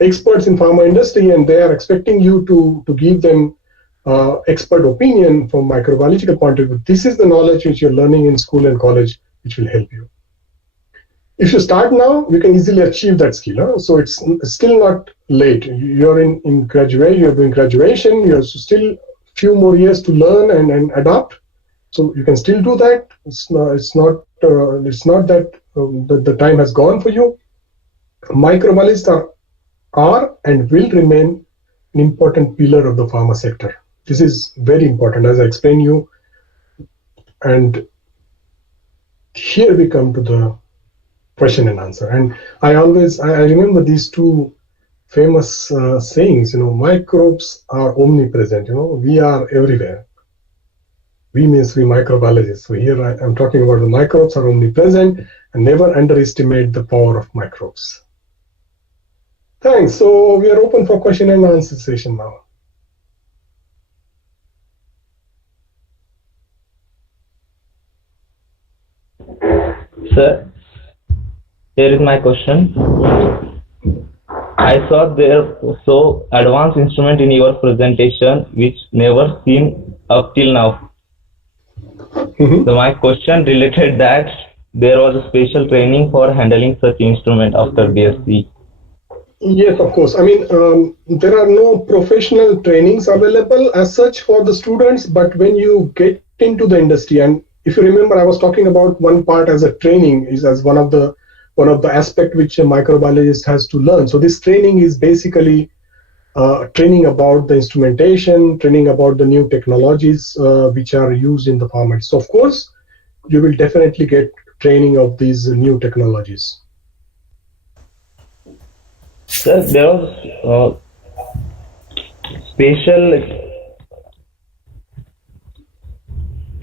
experts in pharma industry and they are expecting you to give them expert opinion from microbiological point of view. This is the knowledge which you're learning in school and college, which will help you. If you start now, you can easily achieve that skill. Huh? So it's still not late. You're in graduation, you're doing graduation, you have still few more years to learn and adapt. So you can still do that. It's not that the time has gone for you. Microbiologists are and will remain an important pillar of the pharma sector. This is very important, as I explained you. And here we come to the question and answer. And I remember these two famous sayings. Microbes are omnipresent. We are everywhere. We means we microbiologists. So here I'm talking about the microbes are omnipresent, and never underestimate the power of microbes. Thanks. So we are open for question and answer session now. Sir, here is my question. I saw there so advanced instrument in your presentation which never seen up till now. Mm-hmm. So my question related that there was a special training for handling such instrument after BSc. Yes, of course. I mean, there are no professional trainings available as such for the students, but when you get into the industry, and if you remember, I was talking about one part as a training is as one of the aspect which a microbiologist has to learn. So this training is basically training about the instrumentation, training about the new technologies which are used in the pharma. So of course, you will definitely get training of these new technologies. Sir, there was special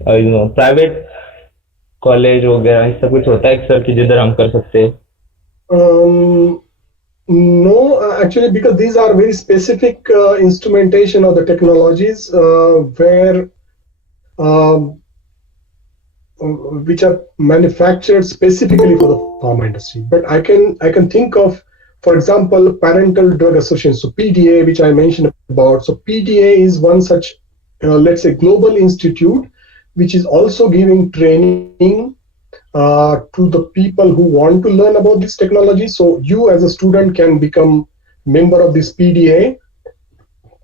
private college वगैरह ऐसा कुछ होता है sir कि जिधर हम कर सकते हैं? No, actually, because these are very specific instrumentation of the technologies where which are manufactured specifically for the pharma industry. But I can think of, for example, Parental Drug Association, so PDA, which I mentioned about. So PDA is one such, let's say, global institute, which is also giving training to the people who want to learn about this technology. So you as a student can become member of this PDA.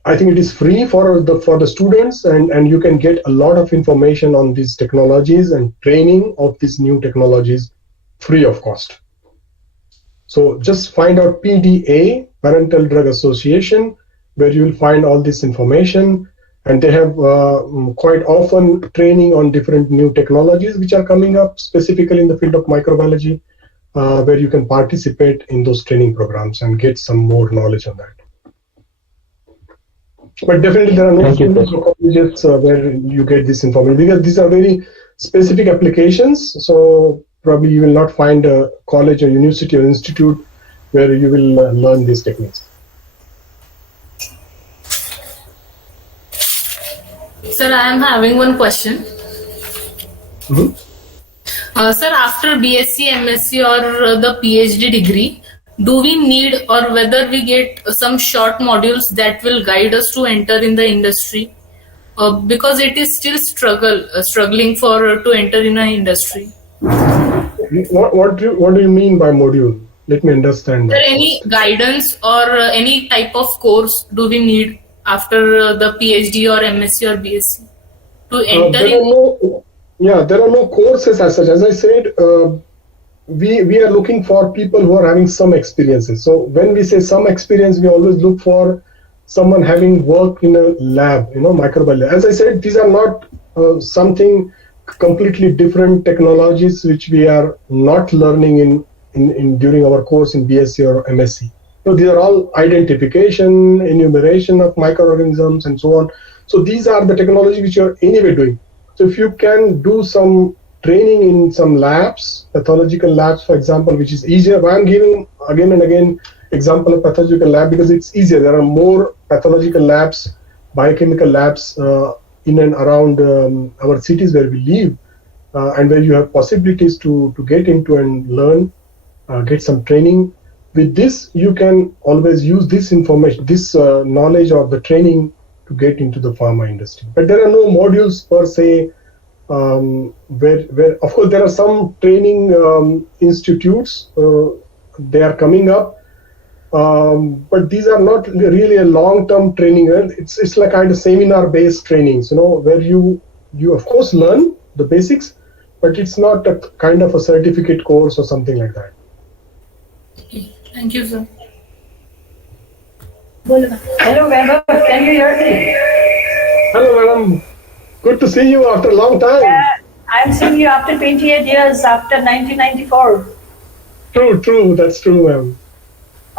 I think it is free for the students, and you can get a lot of information on these technologies and training of these new technologies free of cost. So just find out PDA, Parental Drug Association, where you will find all this information. And they have quite often training on different new technologies which are coming up specifically in the field of microbiology, where you can participate in those training programs and get some more knowledge on that. But definitely there are no schools or colleges where you get this information, because these are very specific applications. So probably you will not find a college or university or institute where you will learn these techniques. Sir, I am having one question. Mm-hmm. Sir, after BSc, MSc or the PhD degree, do we need or whether we get some short modules that will guide us to enter in the industry? because it is still struggling to enter in an industry. What do you mean by module? Let me understand Is there that. any guidance or any type of course do we need after the PhD or MSc or BSc to enter There are no courses as such. As I said, we are looking for people who are having some experiences. So when we say some experience, we always look for someone having worked in a lab, microbial. As I said, these are not something completely different technologies which we are not learning in during our course in BSc or MSc. So these are all identification, enumeration of microorganisms, and so on. So these are the technology which you are anyway doing. So if you can do some training in some labs, pathological labs, for example, which is easier. I'm giving again and again example of pathological lab because it's easier. There are more pathological labs, biochemical labs in and around our cities where we live, and where you have possibilities to get into and learn, get some training. With this, you can always use this information, this knowledge of the training to get into the pharma industry. But there are no modules per se. Where of course there are some training institutes, they are coming up, but these are not really a long-term training. It's like kind of seminar-based trainings, where you of course learn the basics, but it's not a kind of a certificate course or something like that. Okay. Thank you, sir. Hello, Weber. Can you hear me? Hello, madam. Good to see you after a long time. Yeah, I'm seeing you after 28 years, after 1994. True. That's true, ma'am.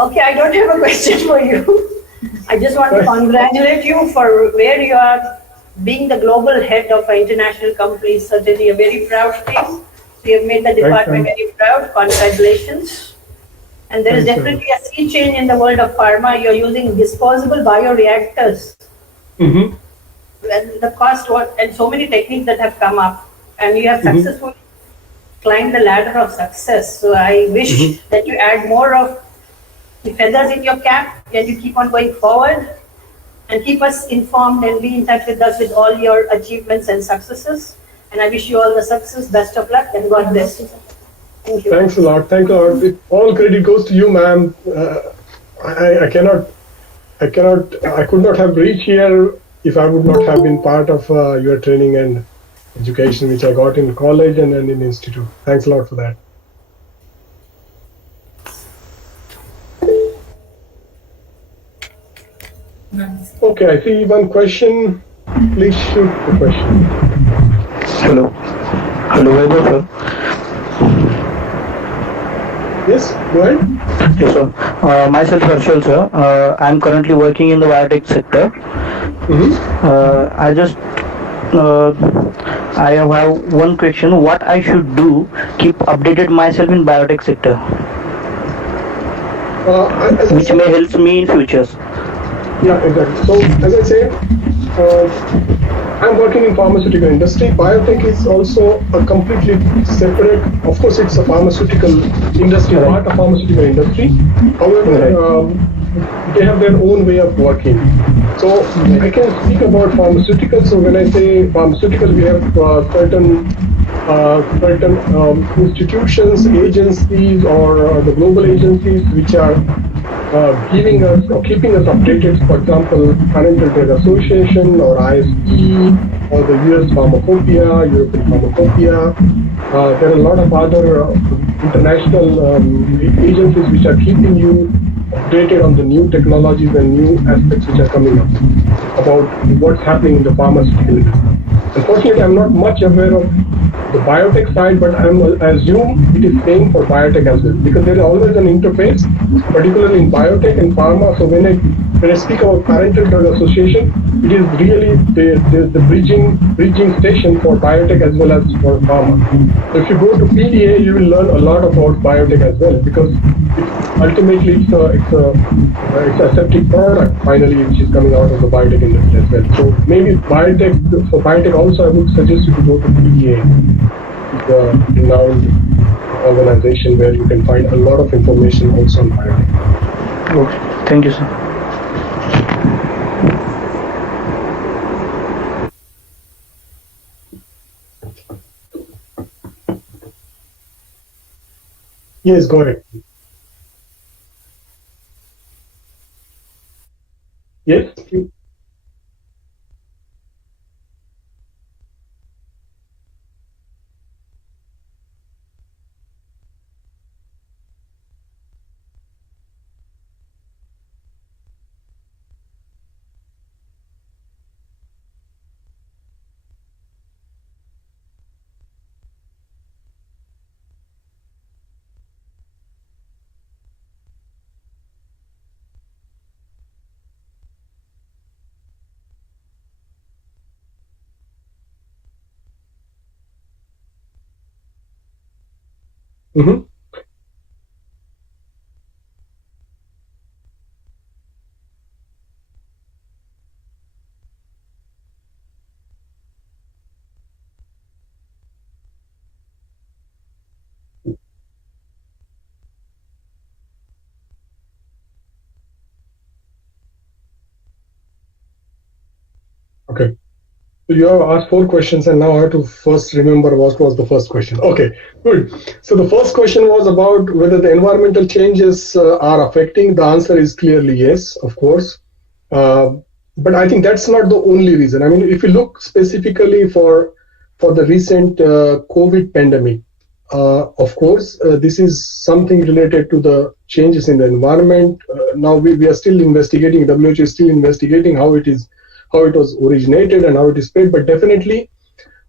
Okay, I don't have a question for you. I just want to congratulate you for where you are, being the global head of an international company. Certainly a very proud thing. So you have made the department very proud. Congratulations. And there is definitely a sea change in the world of pharma. You're using disposable bioreactors. Mm-hmm. And the cost, and so many techniques that have come up, and you have successfully climbed the ladder of success. So I wish that you add more of the feathers in your cap, and you keep on going forward, and keep us informed and be in touch with us with all your achievements and successes. And I wish you all the success, best of luck, and God bless you. Thank you. Thanks a lot. All credit goes to you, ma'am. I could not have reached here if I would not have been part of your training and education, which I got in college and then in institute. Thanks a lot for that. Nice. Okay, I see one question. Please shoot the question. Hello, Weber, sir. Yes, go ahead. Yes, sir. Myself, Harshal, sir. I'm currently working in the biotech sector. I have one question. What I should do, keep updated myself in biotech sector, which may help me in futures. Yeah, exactly. So, as I said, I'm working in pharmaceutical industry. Biotech is also a completely separate, of course it's a pharmaceutical industry, part of pharmaceutical industry. However, they have their own way of working. So I can speak about pharmaceuticals. So when I say pharmaceutical, we have certain institutions, agencies, or the global agencies which are giving us or keeping us updated. For example, Parental Drug Association or ISP or the US Pharmacopoeia, European Pharmacopoeia. There are a lot of other international agencies which are keeping you updated on the new technologies and new aspects which are coming up about what's happening in the pharmaceutical industry. Unfortunately, I'm not much aware of the biotech side, but I assume it is same for biotech as well, because there is always an interface, particularly in biotech and pharma. So when I speak about Parental Drug Association, it is really the bridging station for biotech as well as for pharma. So if you go to PDA, you will learn a lot about biotech as well, because ultimately it's a aseptic product finally which is coming out of the biotech industry as well. So maybe for biotech also I would suggest you to go to PDA, the renowned organization where you can find a lot of information also on biotech. Okay, thank you, sir. Yes, go ahead. Yes. Mhm. Okay. So you have asked 4 questions, and now I have to first remember what was the first question. Okay, good. So the first question was about whether the environmental changes are affecting. The answer is clearly yes, of course. But I think that's not the only reason. I mean, if you look specifically for the recent COVID pandemic, of course, this is something related to the changes in the environment. Now we are still investigating. WHO is still investigating how it was originated and how it is spread. But definitely,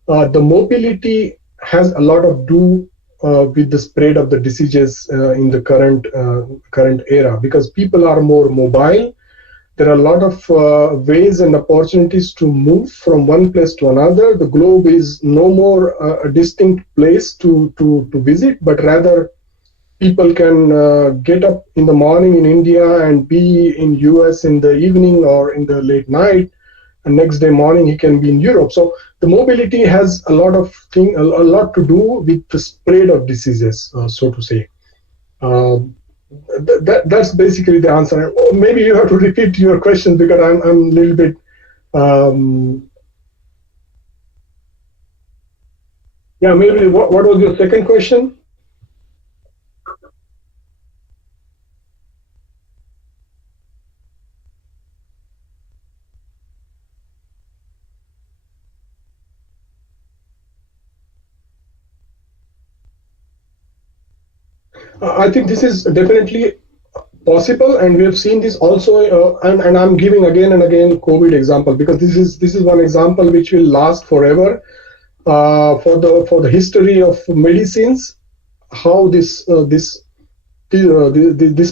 the mobility has a lot of do with the spread of the diseases in the current era, because people are more mobile. There are a lot of ways and opportunities to move from one place to another. The globe is no more a distinct place to visit, but rather people can get up in the morning in India and be in US in the evening or in the late night, and next day morning he can be in Europe. So the mobility has a lot to do with the spread of diseases, so to say. That's basically the answer. Maybe you have to repeat your question, because I'm a little bit. Yeah, maybe what was your second question? I think this is definitely possible, and we have seen this also. And I'm giving again and again COVID example, because this is one example which will last forever. For the history of medicines, how this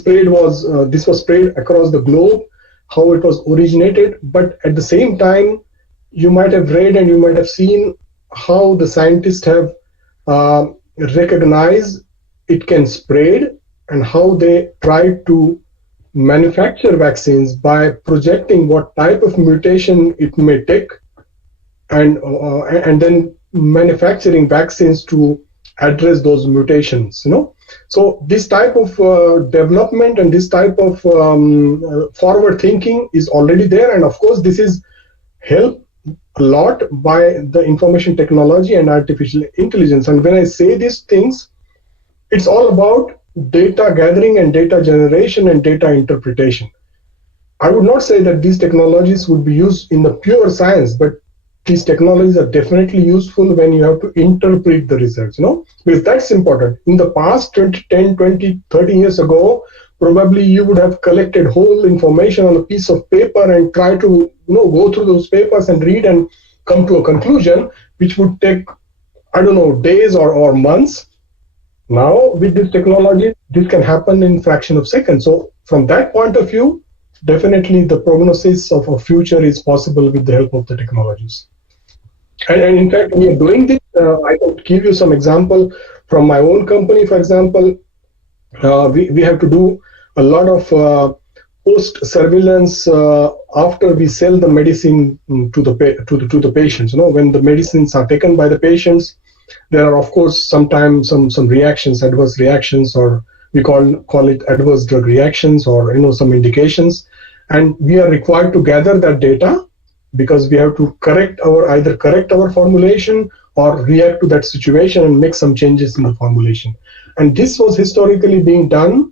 spread was this was spread across the globe, how it was originated. But at the same time, you might have read and you might have seen how the scientists have recognized it can spread, and how they try to manufacture vaccines by projecting what type of mutation it may take, and then manufacturing vaccines to address those mutations. So this type of development and this type of forward thinking is already there, and of course this is helped a lot by the information technology and artificial intelligence. And when I say these things, it's all about data gathering and data generation and data interpretation. I would not say that these technologies would be used in the pure science, but these technologies are definitely useful when you have to interpret the results, because that's important. In the past, 10, 20, 30 years ago, probably you would have collected whole information on a piece of paper and try to go through those papers and read and come to a conclusion, which would take, I don't know, days or months. Now, with this technology, this can happen in a fraction of seconds. So from that point of view, definitely the prognosis of a future is possible with the help of the technologies. And in fact, we are doing this. I can give you some example from my own company. For example, we have to do a lot of post surveillance after we sell the medicine to the patients. When the medicines are taken by the patients, there are of course sometimes some reactions, adverse reactions, or we call it adverse drug reactions, or some indications, and we are required to gather that data because we have to either correct our formulation or react to that situation and make some changes in the formulation. And this was historically being done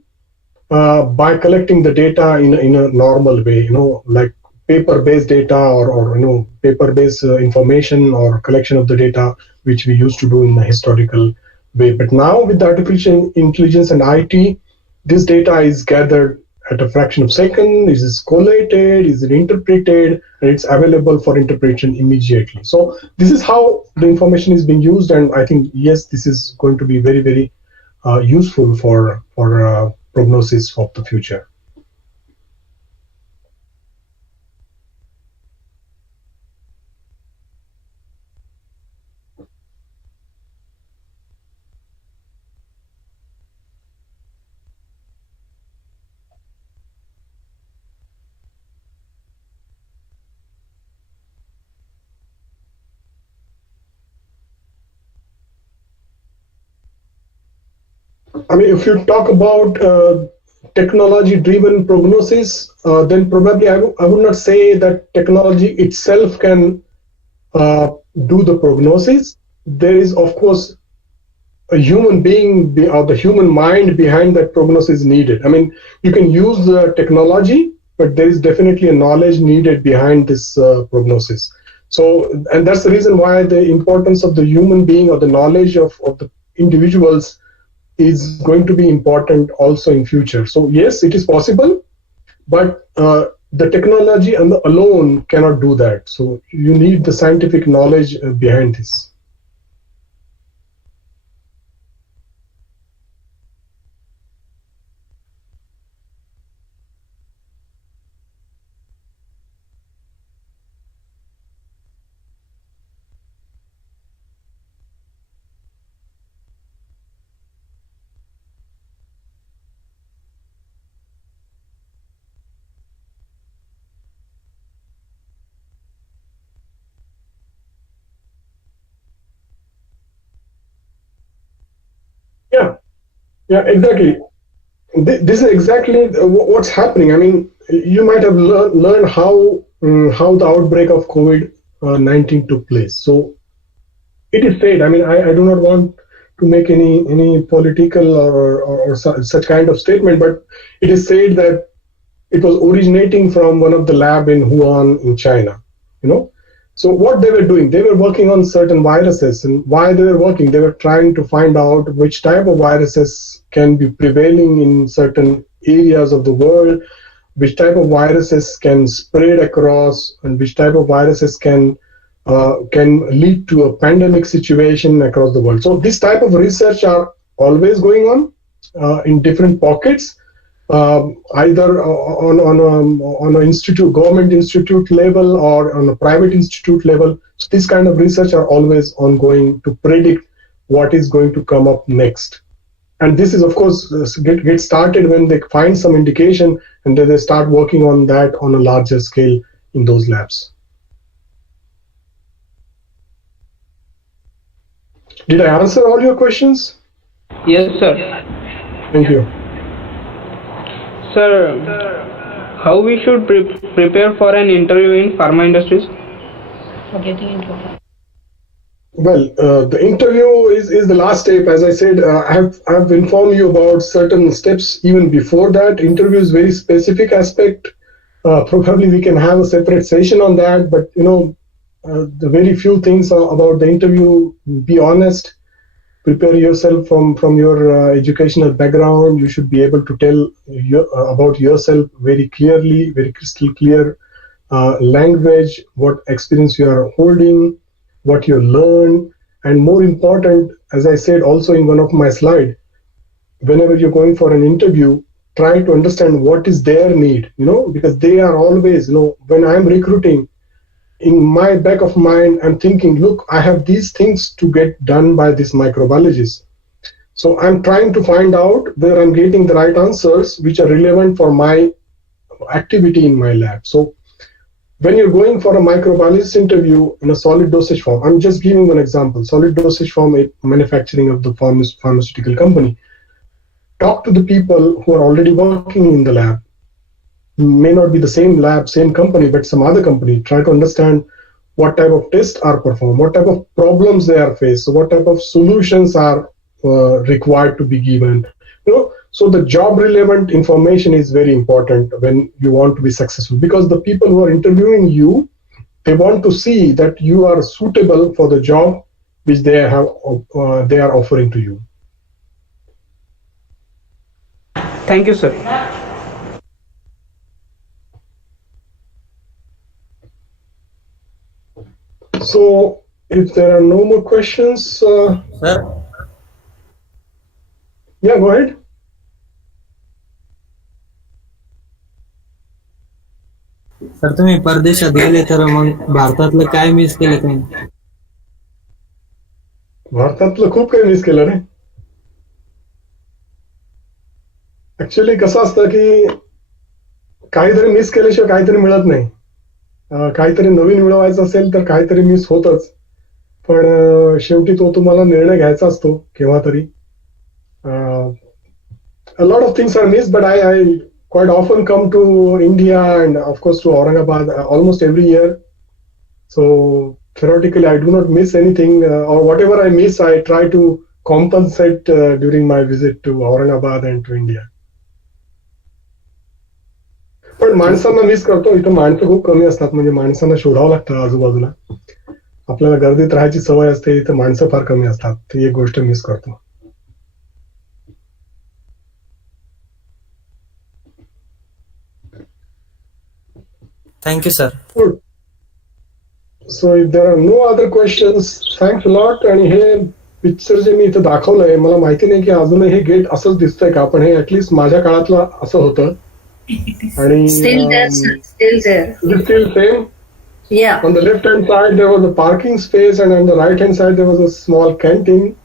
by collecting the data in a normal way, like paper-based data or paper-based information or collection of the data, which we used to do in a historical way. But now with artificial intelligence and IT, this data is gathered at a fraction of a second, is it collated, is it interpreted, and it's available for interpretation immediately. So this is how the information is being used, and I think, yes, this is going to be very, very useful for prognosis of the future. I mean, if you talk about technology-driven prognosis, then probably I would not say that technology itself can do the prognosis. There is, of course, a human being or the human mind behind that prognosis needed. I mean, you can use the technology, but there is definitely a knowledge needed behind this prognosis. So, and that's the reason why the importance of the human being or the knowledge of the individuals is going to be important also in future. So yes, it is possible, but the technology alone cannot do that. So you need the scientific knowledge behind this. Yeah, exactly. This is exactly what's happening. I mean, you might have learned how the outbreak of COVID-19 took place. So it is said. I mean, I do not want to make any political or such kind of statement, but it is said that it was originating from one of the lab in Wuhan in China. So what they were doing, they were working on certain viruses, and why they were working, they were trying to find out which type of viruses can be prevailing in certain areas of the world, which type of viruses can spread across, and which type of viruses can lead to a pandemic situation across the world. So this type of research are always going on in different pockets. Either on an institute, government institute level or on a private institute level. So this kind of research are always ongoing to predict what is going to come up next. And this is, of course, get started when they find some indication, and then they start working on that on a larger scale in those labs. Did I answer all your questions? Yes, sir. Thank you. Sir, how we should prepare for an interview in pharma industries? Well, the interview is the last step. As I said, I have informed you about certain steps even before that. Interview is very specific aspect. Probably we can have a separate session on that, but the very few things about the interview, be honest. Prepare yourself from your educational background. You should be able to tell about yourself very clearly, very crystal clear language, what experience you are holding, what you learn, and more important, as I said also in one of my slides, whenever you're going for an interview, try to understand what is their need, because they are always, when I'm recruiting, in my back of mind, I'm thinking, look, I have these things to get done by this microbiologist. So I'm trying to find out where I'm getting the right answers, which are relevant for my activity in my lab. So when you're going for a microbiologist interview in a solid dosage form, I'm just giving one example, solid dosage form manufacturing of the pharmaceutical company. Talk to the people who are already working in the lab. may not be the same lab, same company, but some other company. Try to understand what type of tests are performed, what type of problems they are faced, so what type of solutions are required to be given. So the job relevant information is very important when you want to be successful, because the people who are interviewing you, they want to see that you are suitable for the job which they are offering to you. Thank you, sir. So if there are no more questions, Sir, yeah, go ahead. Sir तुम्ही परदेशात गेले तर मग भारतातलं काय miss केलं तुम्ही? भारतातलं खूप काही मिस केलं रे. ऍक्च्युली कसं असतं की काहीतरी मिस केल्याशिवाय काहीतरी मिळत नाही. काहीतरी नवीन मिळवायचं असेल तर काहीतरी मिस होतच, पण शेवटी तो तुम्हाला निर्णय घ्यायचा असतो केव्हा तरी. A lot of things are missed, but I quite often come to India and of course to Aurangabad almost every year. So theoretically, I do not miss anything, or whatever I miss, I try to compensate during my visit to Aurangabad and to India. पण माणसांना miss करतो. इथं माणसं खूप कमी असतात, म्हणजे माणसांना शोधावं लागतं आजूबाजूला. आपल्याला गर्दीत राहायची सवय असते, इथं माणसं फार कमी असतात. ती एक गोष्ट मिस करतो. Thank you, sir. Good. So if there are no other questions, thanks a lot. आणि हे पिक्चर जे मी इथं दाखवलंय, मला माहिती नाही की अजूनही हे गेट असंच दिसतंय का, पण हे ऍटलीस्ट माझ्या काळातलं असं होतं. आणि Still there, sir. Still there. still same. Yeah. On the left hand side there was a parking space, and on the right hand side there was a small canteen.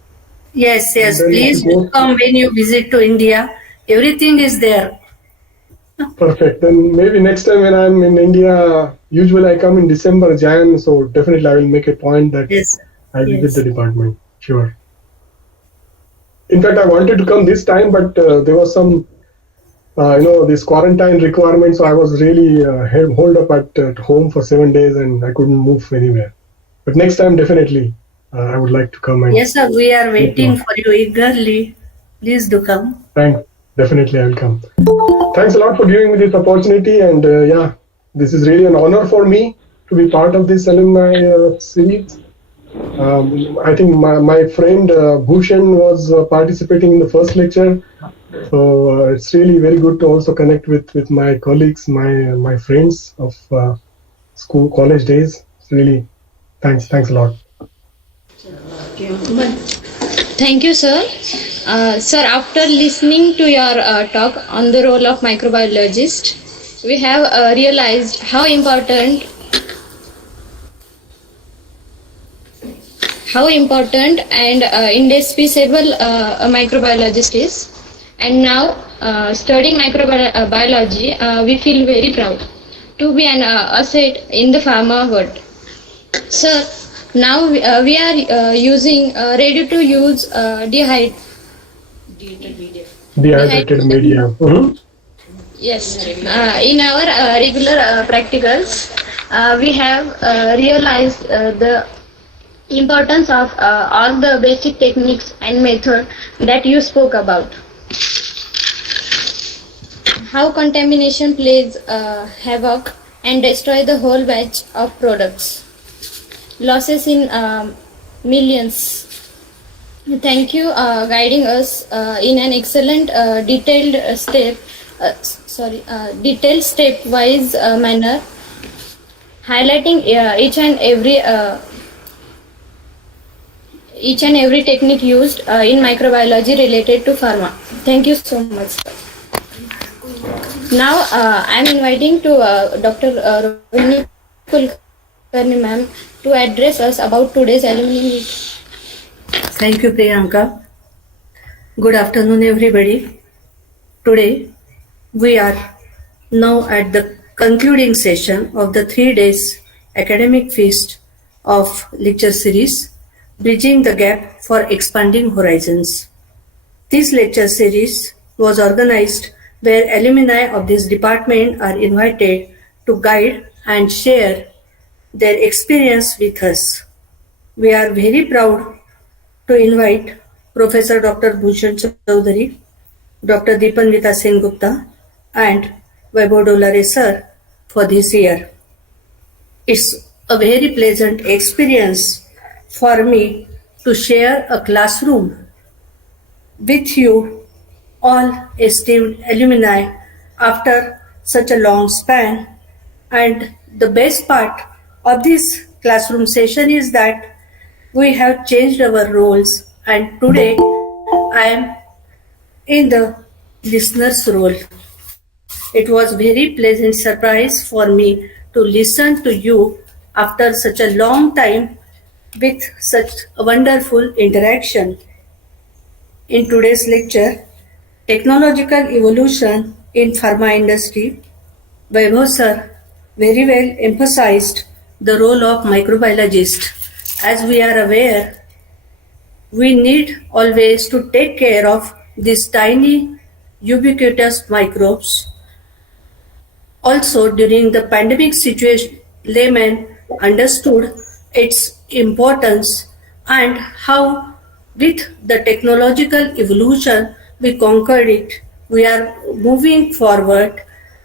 Yes, yes. And then Please it goes- come when you visit to India. Everything is there. Perfect. Then maybe next time when I'm in India, usually I come in December, Jan, so definitely I will make a point that Yes. I visit Yes. the department. Sure. In fact, I wanted to come this time, but there was some, this quarantine requirement, so I was really holed up at home for 7 days, and I couldn't move anywhere. But next time, definitely, I would like to come and. Yes, sir. We are waiting for you eagerly. Please do come. Definitely, I will come. Thanks a lot for giving me this opportunity, and this is really an honor for me to be part of this alumni series. I think my friend Bhushan was participating in the first lecture, so it's really very good to also connect with my colleagues, my friends of college days. It's really thanks a lot. Thank you, sir. Sir, after listening to your talk on the role of microbiologist, we have realized how important and indispensable a microbiologist is. And now, studying microbiology, we feel very proud to be an asset in the pharma world. Sir, now we are using ready-to-use Dehydrated media. Mm-hmm. Yes, in our regular practicals, we have realized the importance of all the basic techniques and method that you spoke about. How contamination plays havoc and destroy the whole batch of products. Losses in millions. Thank you guiding us in an excellent detailed step-wise manner, highlighting each and every technique used in microbiology related to pharma. Thank you so much, sir. Now I am inviting to Dr. Rohini Kulkarni ma'am to address us about today's alumni meet. Thank you, Priyanka. Good afternoon, everybody. Today, we are now at the concluding session of the 3 days academic feast of lecture series, Bridging the Gap for Expanding Horizons. This lecture series was organized where alumni of this department are invited to guide and share their experience with us. We are very proud to invite Professor Dr. Bhushan Chaudhary, Dr. Deepanvita Sen Gupta, and Vaibhav Dolare sir for this year. It's a very pleasant experience for me to share a classroom with you all esteemed alumni after such a long span. And the best part of this classroom session is that we have changed our roles, and today I am in the listener's role. It was very pleasant surprise for me to listen to you after such a long time with such a wonderful interaction. In today's lecture, Technological Evolution in Pharma Industry, Vaibhav sir very well emphasized the role of microbiologist. As we are aware, we need always to take care of these tiny ubiquitous microbes. Also, during the pandemic situation, laymen understood its importance and how with the technological evolution we conquered it. We are moving forward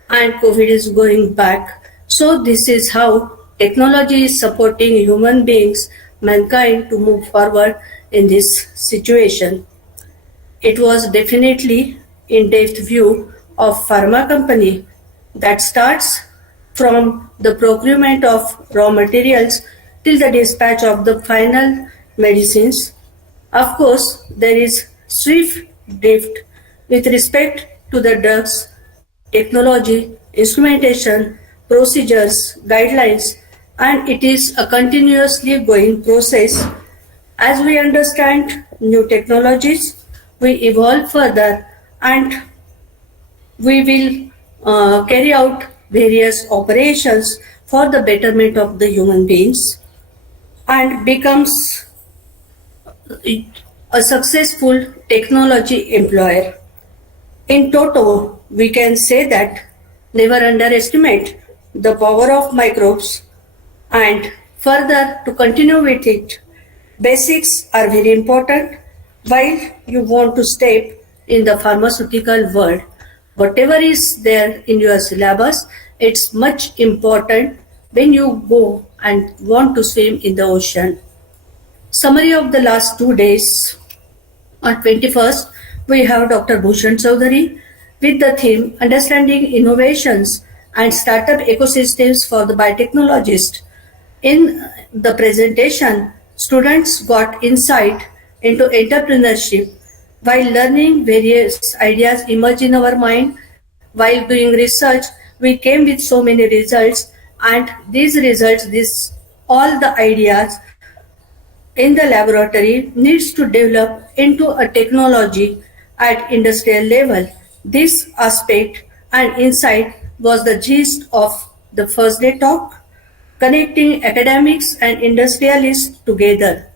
and COVID is going back. So this is how technology is supporting human beings, mankind to move forward in this situation. It was definitely in-depth view of pharma company that starts from the procurement of raw materials till the dispatch of the final medicines. Of course, there is swift drift with respect to the drugs, technology, instrumentation, procedures, guidelines, and it is a continuously going process. As we understand new technologies, we evolve further and we will carry out various operations for the betterment of the human beings and becomes a successful technology employer. In toto, we can say that never underestimate the power of microbes, and further to continue with it, basics are very important while you want to step in the pharmaceutical world. Whatever is there in your syllabus, it's much important when you go and want to swim in the ocean. Summary of the last 2 days. On 21st, we have Dr. Bhushan Chaudhary with the theme Understanding Innovations and Startup Ecosystems for the Biotechnologist. In the presentation, students got insight into entrepreneurship while learning various ideas emerge in our mind. While doing research, we came with so many results, and these results, all the ideas in the laboratory needs to develop into a technology at industrial level. This aspect and insight was the gist of the first day talk, connecting academics and industrialists together.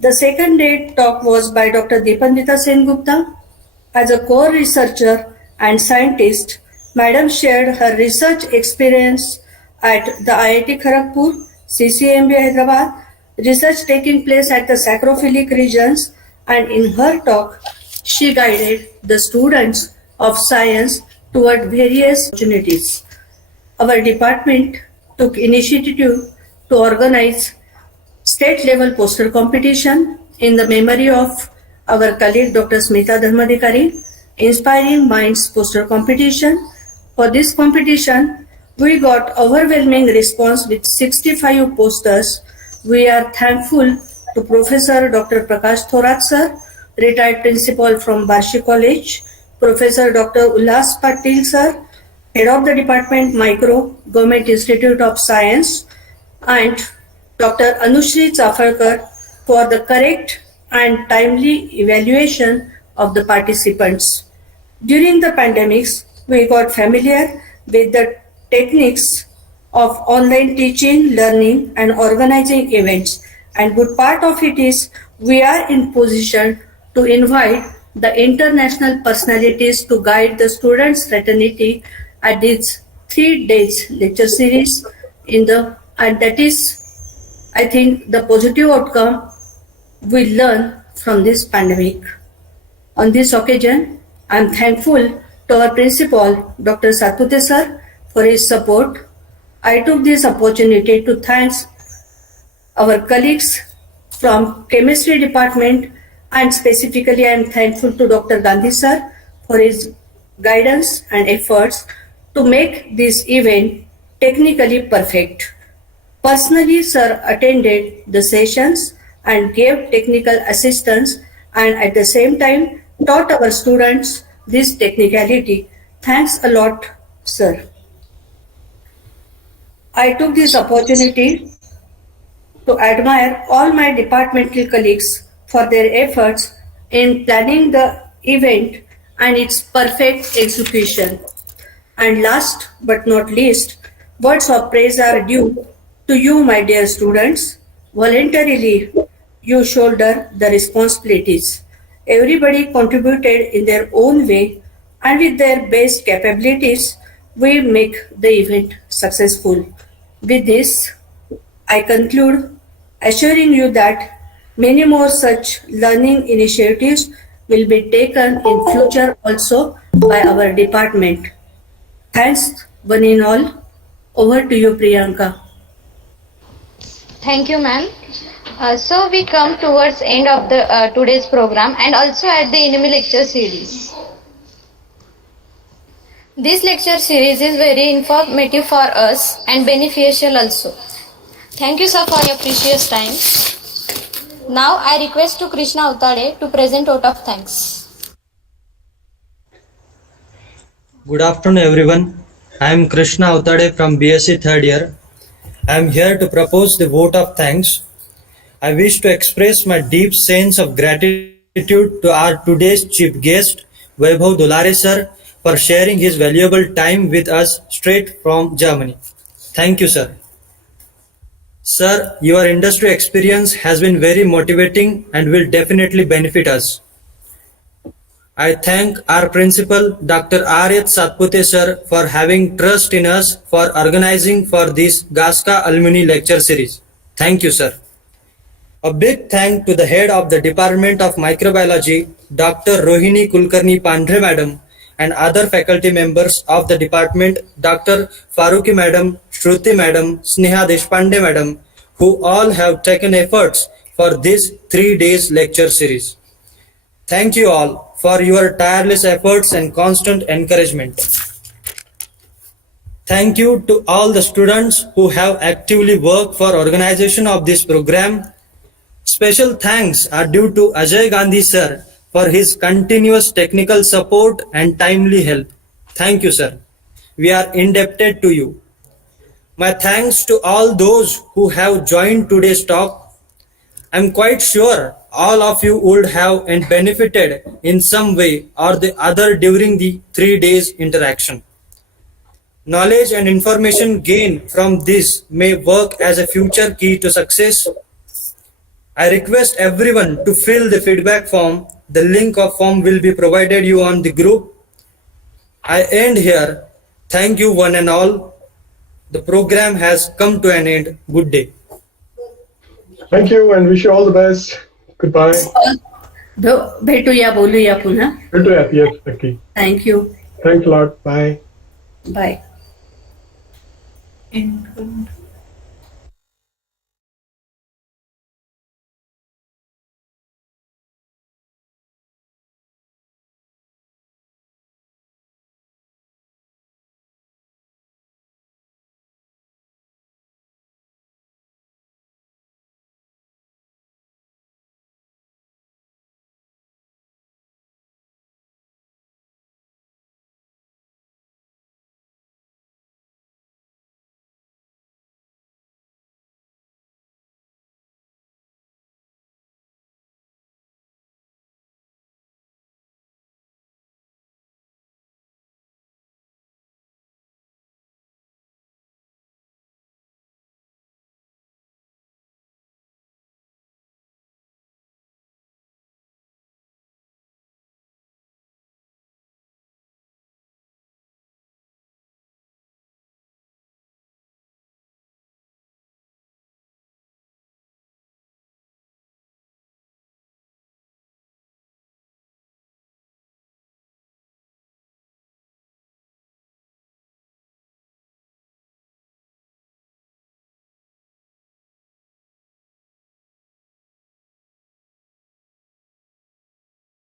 The second day talk was by Dr. Deepanvita Sen Gupta. As a core researcher and scientist, Madam shared her research experience at the IIT Kharagpur, CCMB Hyderabad, research taking place at the sacrophilic regions, and in her talk, she guided the students of science toward various opportunities. Our department took initiative to organize state-level poster competition in the memory of our colleague Dr. Smita Dharmadhikari, Inspiring Minds poster competition. For this competition, we got overwhelming response with 65 posters. We are thankful to Professor Dr. Prakash Thorat sir, retired principal from Barshi College, Professor Dr. Ullas Patil sir, head of the department Micro, Government Institute of Science, and Dr. Anushri Chafalkar for the correct and timely evaluation of the participants. During the pandemics, we got familiar with the techniques of online teaching, learning, and organizing events. And good part of it is we are in position to invite the international personalities to guide the students' fraternity at these 3 days lecture series and that is, I think, the positive outcome we learn from this pandemic. On this occasion, I am thankful to our principal, Dr. Satpute sir, for his support. I took this opportunity to thank our colleagues from chemistry department, and specifically I am thankful to Dr. Gandhi sir for his guidance and efforts to make this event technically perfect. Personally, sir attended the sessions and gave technical assistance and at the same time taught our students this technicality. Thanks a lot, sir. I took this opportunity to admire all my departmental colleagues for their efforts in planning the event and its perfect execution. And last but not least, words of praise are due to you, my dear students. Voluntarily, you shoulder the responsibilities. Everybody contributed in their own way, and with their best capabilities, we make the event successful. With this, I conclude assuring you that many more such learning initiatives will be taken in future also by our department. Thanks, one and all. Over to you, Priyanka. Thank you, ma'am. So we come towards end of the today's program and also at the enemy lecture series. This lecture series is very informative for us and beneficial also. Thank you, sir, for your precious time. Now I request to Krishna Utade to present vote of thanks. Good afternoon, everyone. I am Krishna Utade from BSc third year. I am here to propose the vote of thanks. I wish to express my deep sense of gratitude to our today's chief guest, Vaibhav Dulare sir, for sharing his valuable time with us straight from Germany. Thank you, sir. Sir, your industry experience has been very motivating and will definitely benefit us. I thank our principal, Dr. Aryat Satpute sir, for having trust in us for organizing for this GASCA Alumni Lecture Series. Thank you, sir. A big thank to the head of the Department of Microbiology, Dr. Rohini Kulkarni Pandre Madam, and other faculty members of the department, Dr. Faruqi Madam, Shruti Madam, Sneha Deshpande Madam, who all have taken efforts for this 3 days lecture series. Thank you all for your tireless efforts and constant encouragement. Thank you to all the students who have actively worked for organization of this program. Special thanks are due to Ajay Gandhi sir for his continuous technical support and timely help. Thank you, sir. We are indebted to you. My thanks to all those who have joined today's talk. I'm quite sure all of you would have benefited in some way or the other during the 3 days interaction. Knowledge and information gained from this may work as a future key to success. I request everyone to fill the feedback form. The link of form will be provided you on the group. I end here. Thank you one and all. The program has come to an end. Good day. Thank you and wish you all the best. Goodbye. भेटूया बोलूया पुन्हा. भेटूयात. Yes, नक्की. Thank you. Thanks a lot. Bye. Bye. End.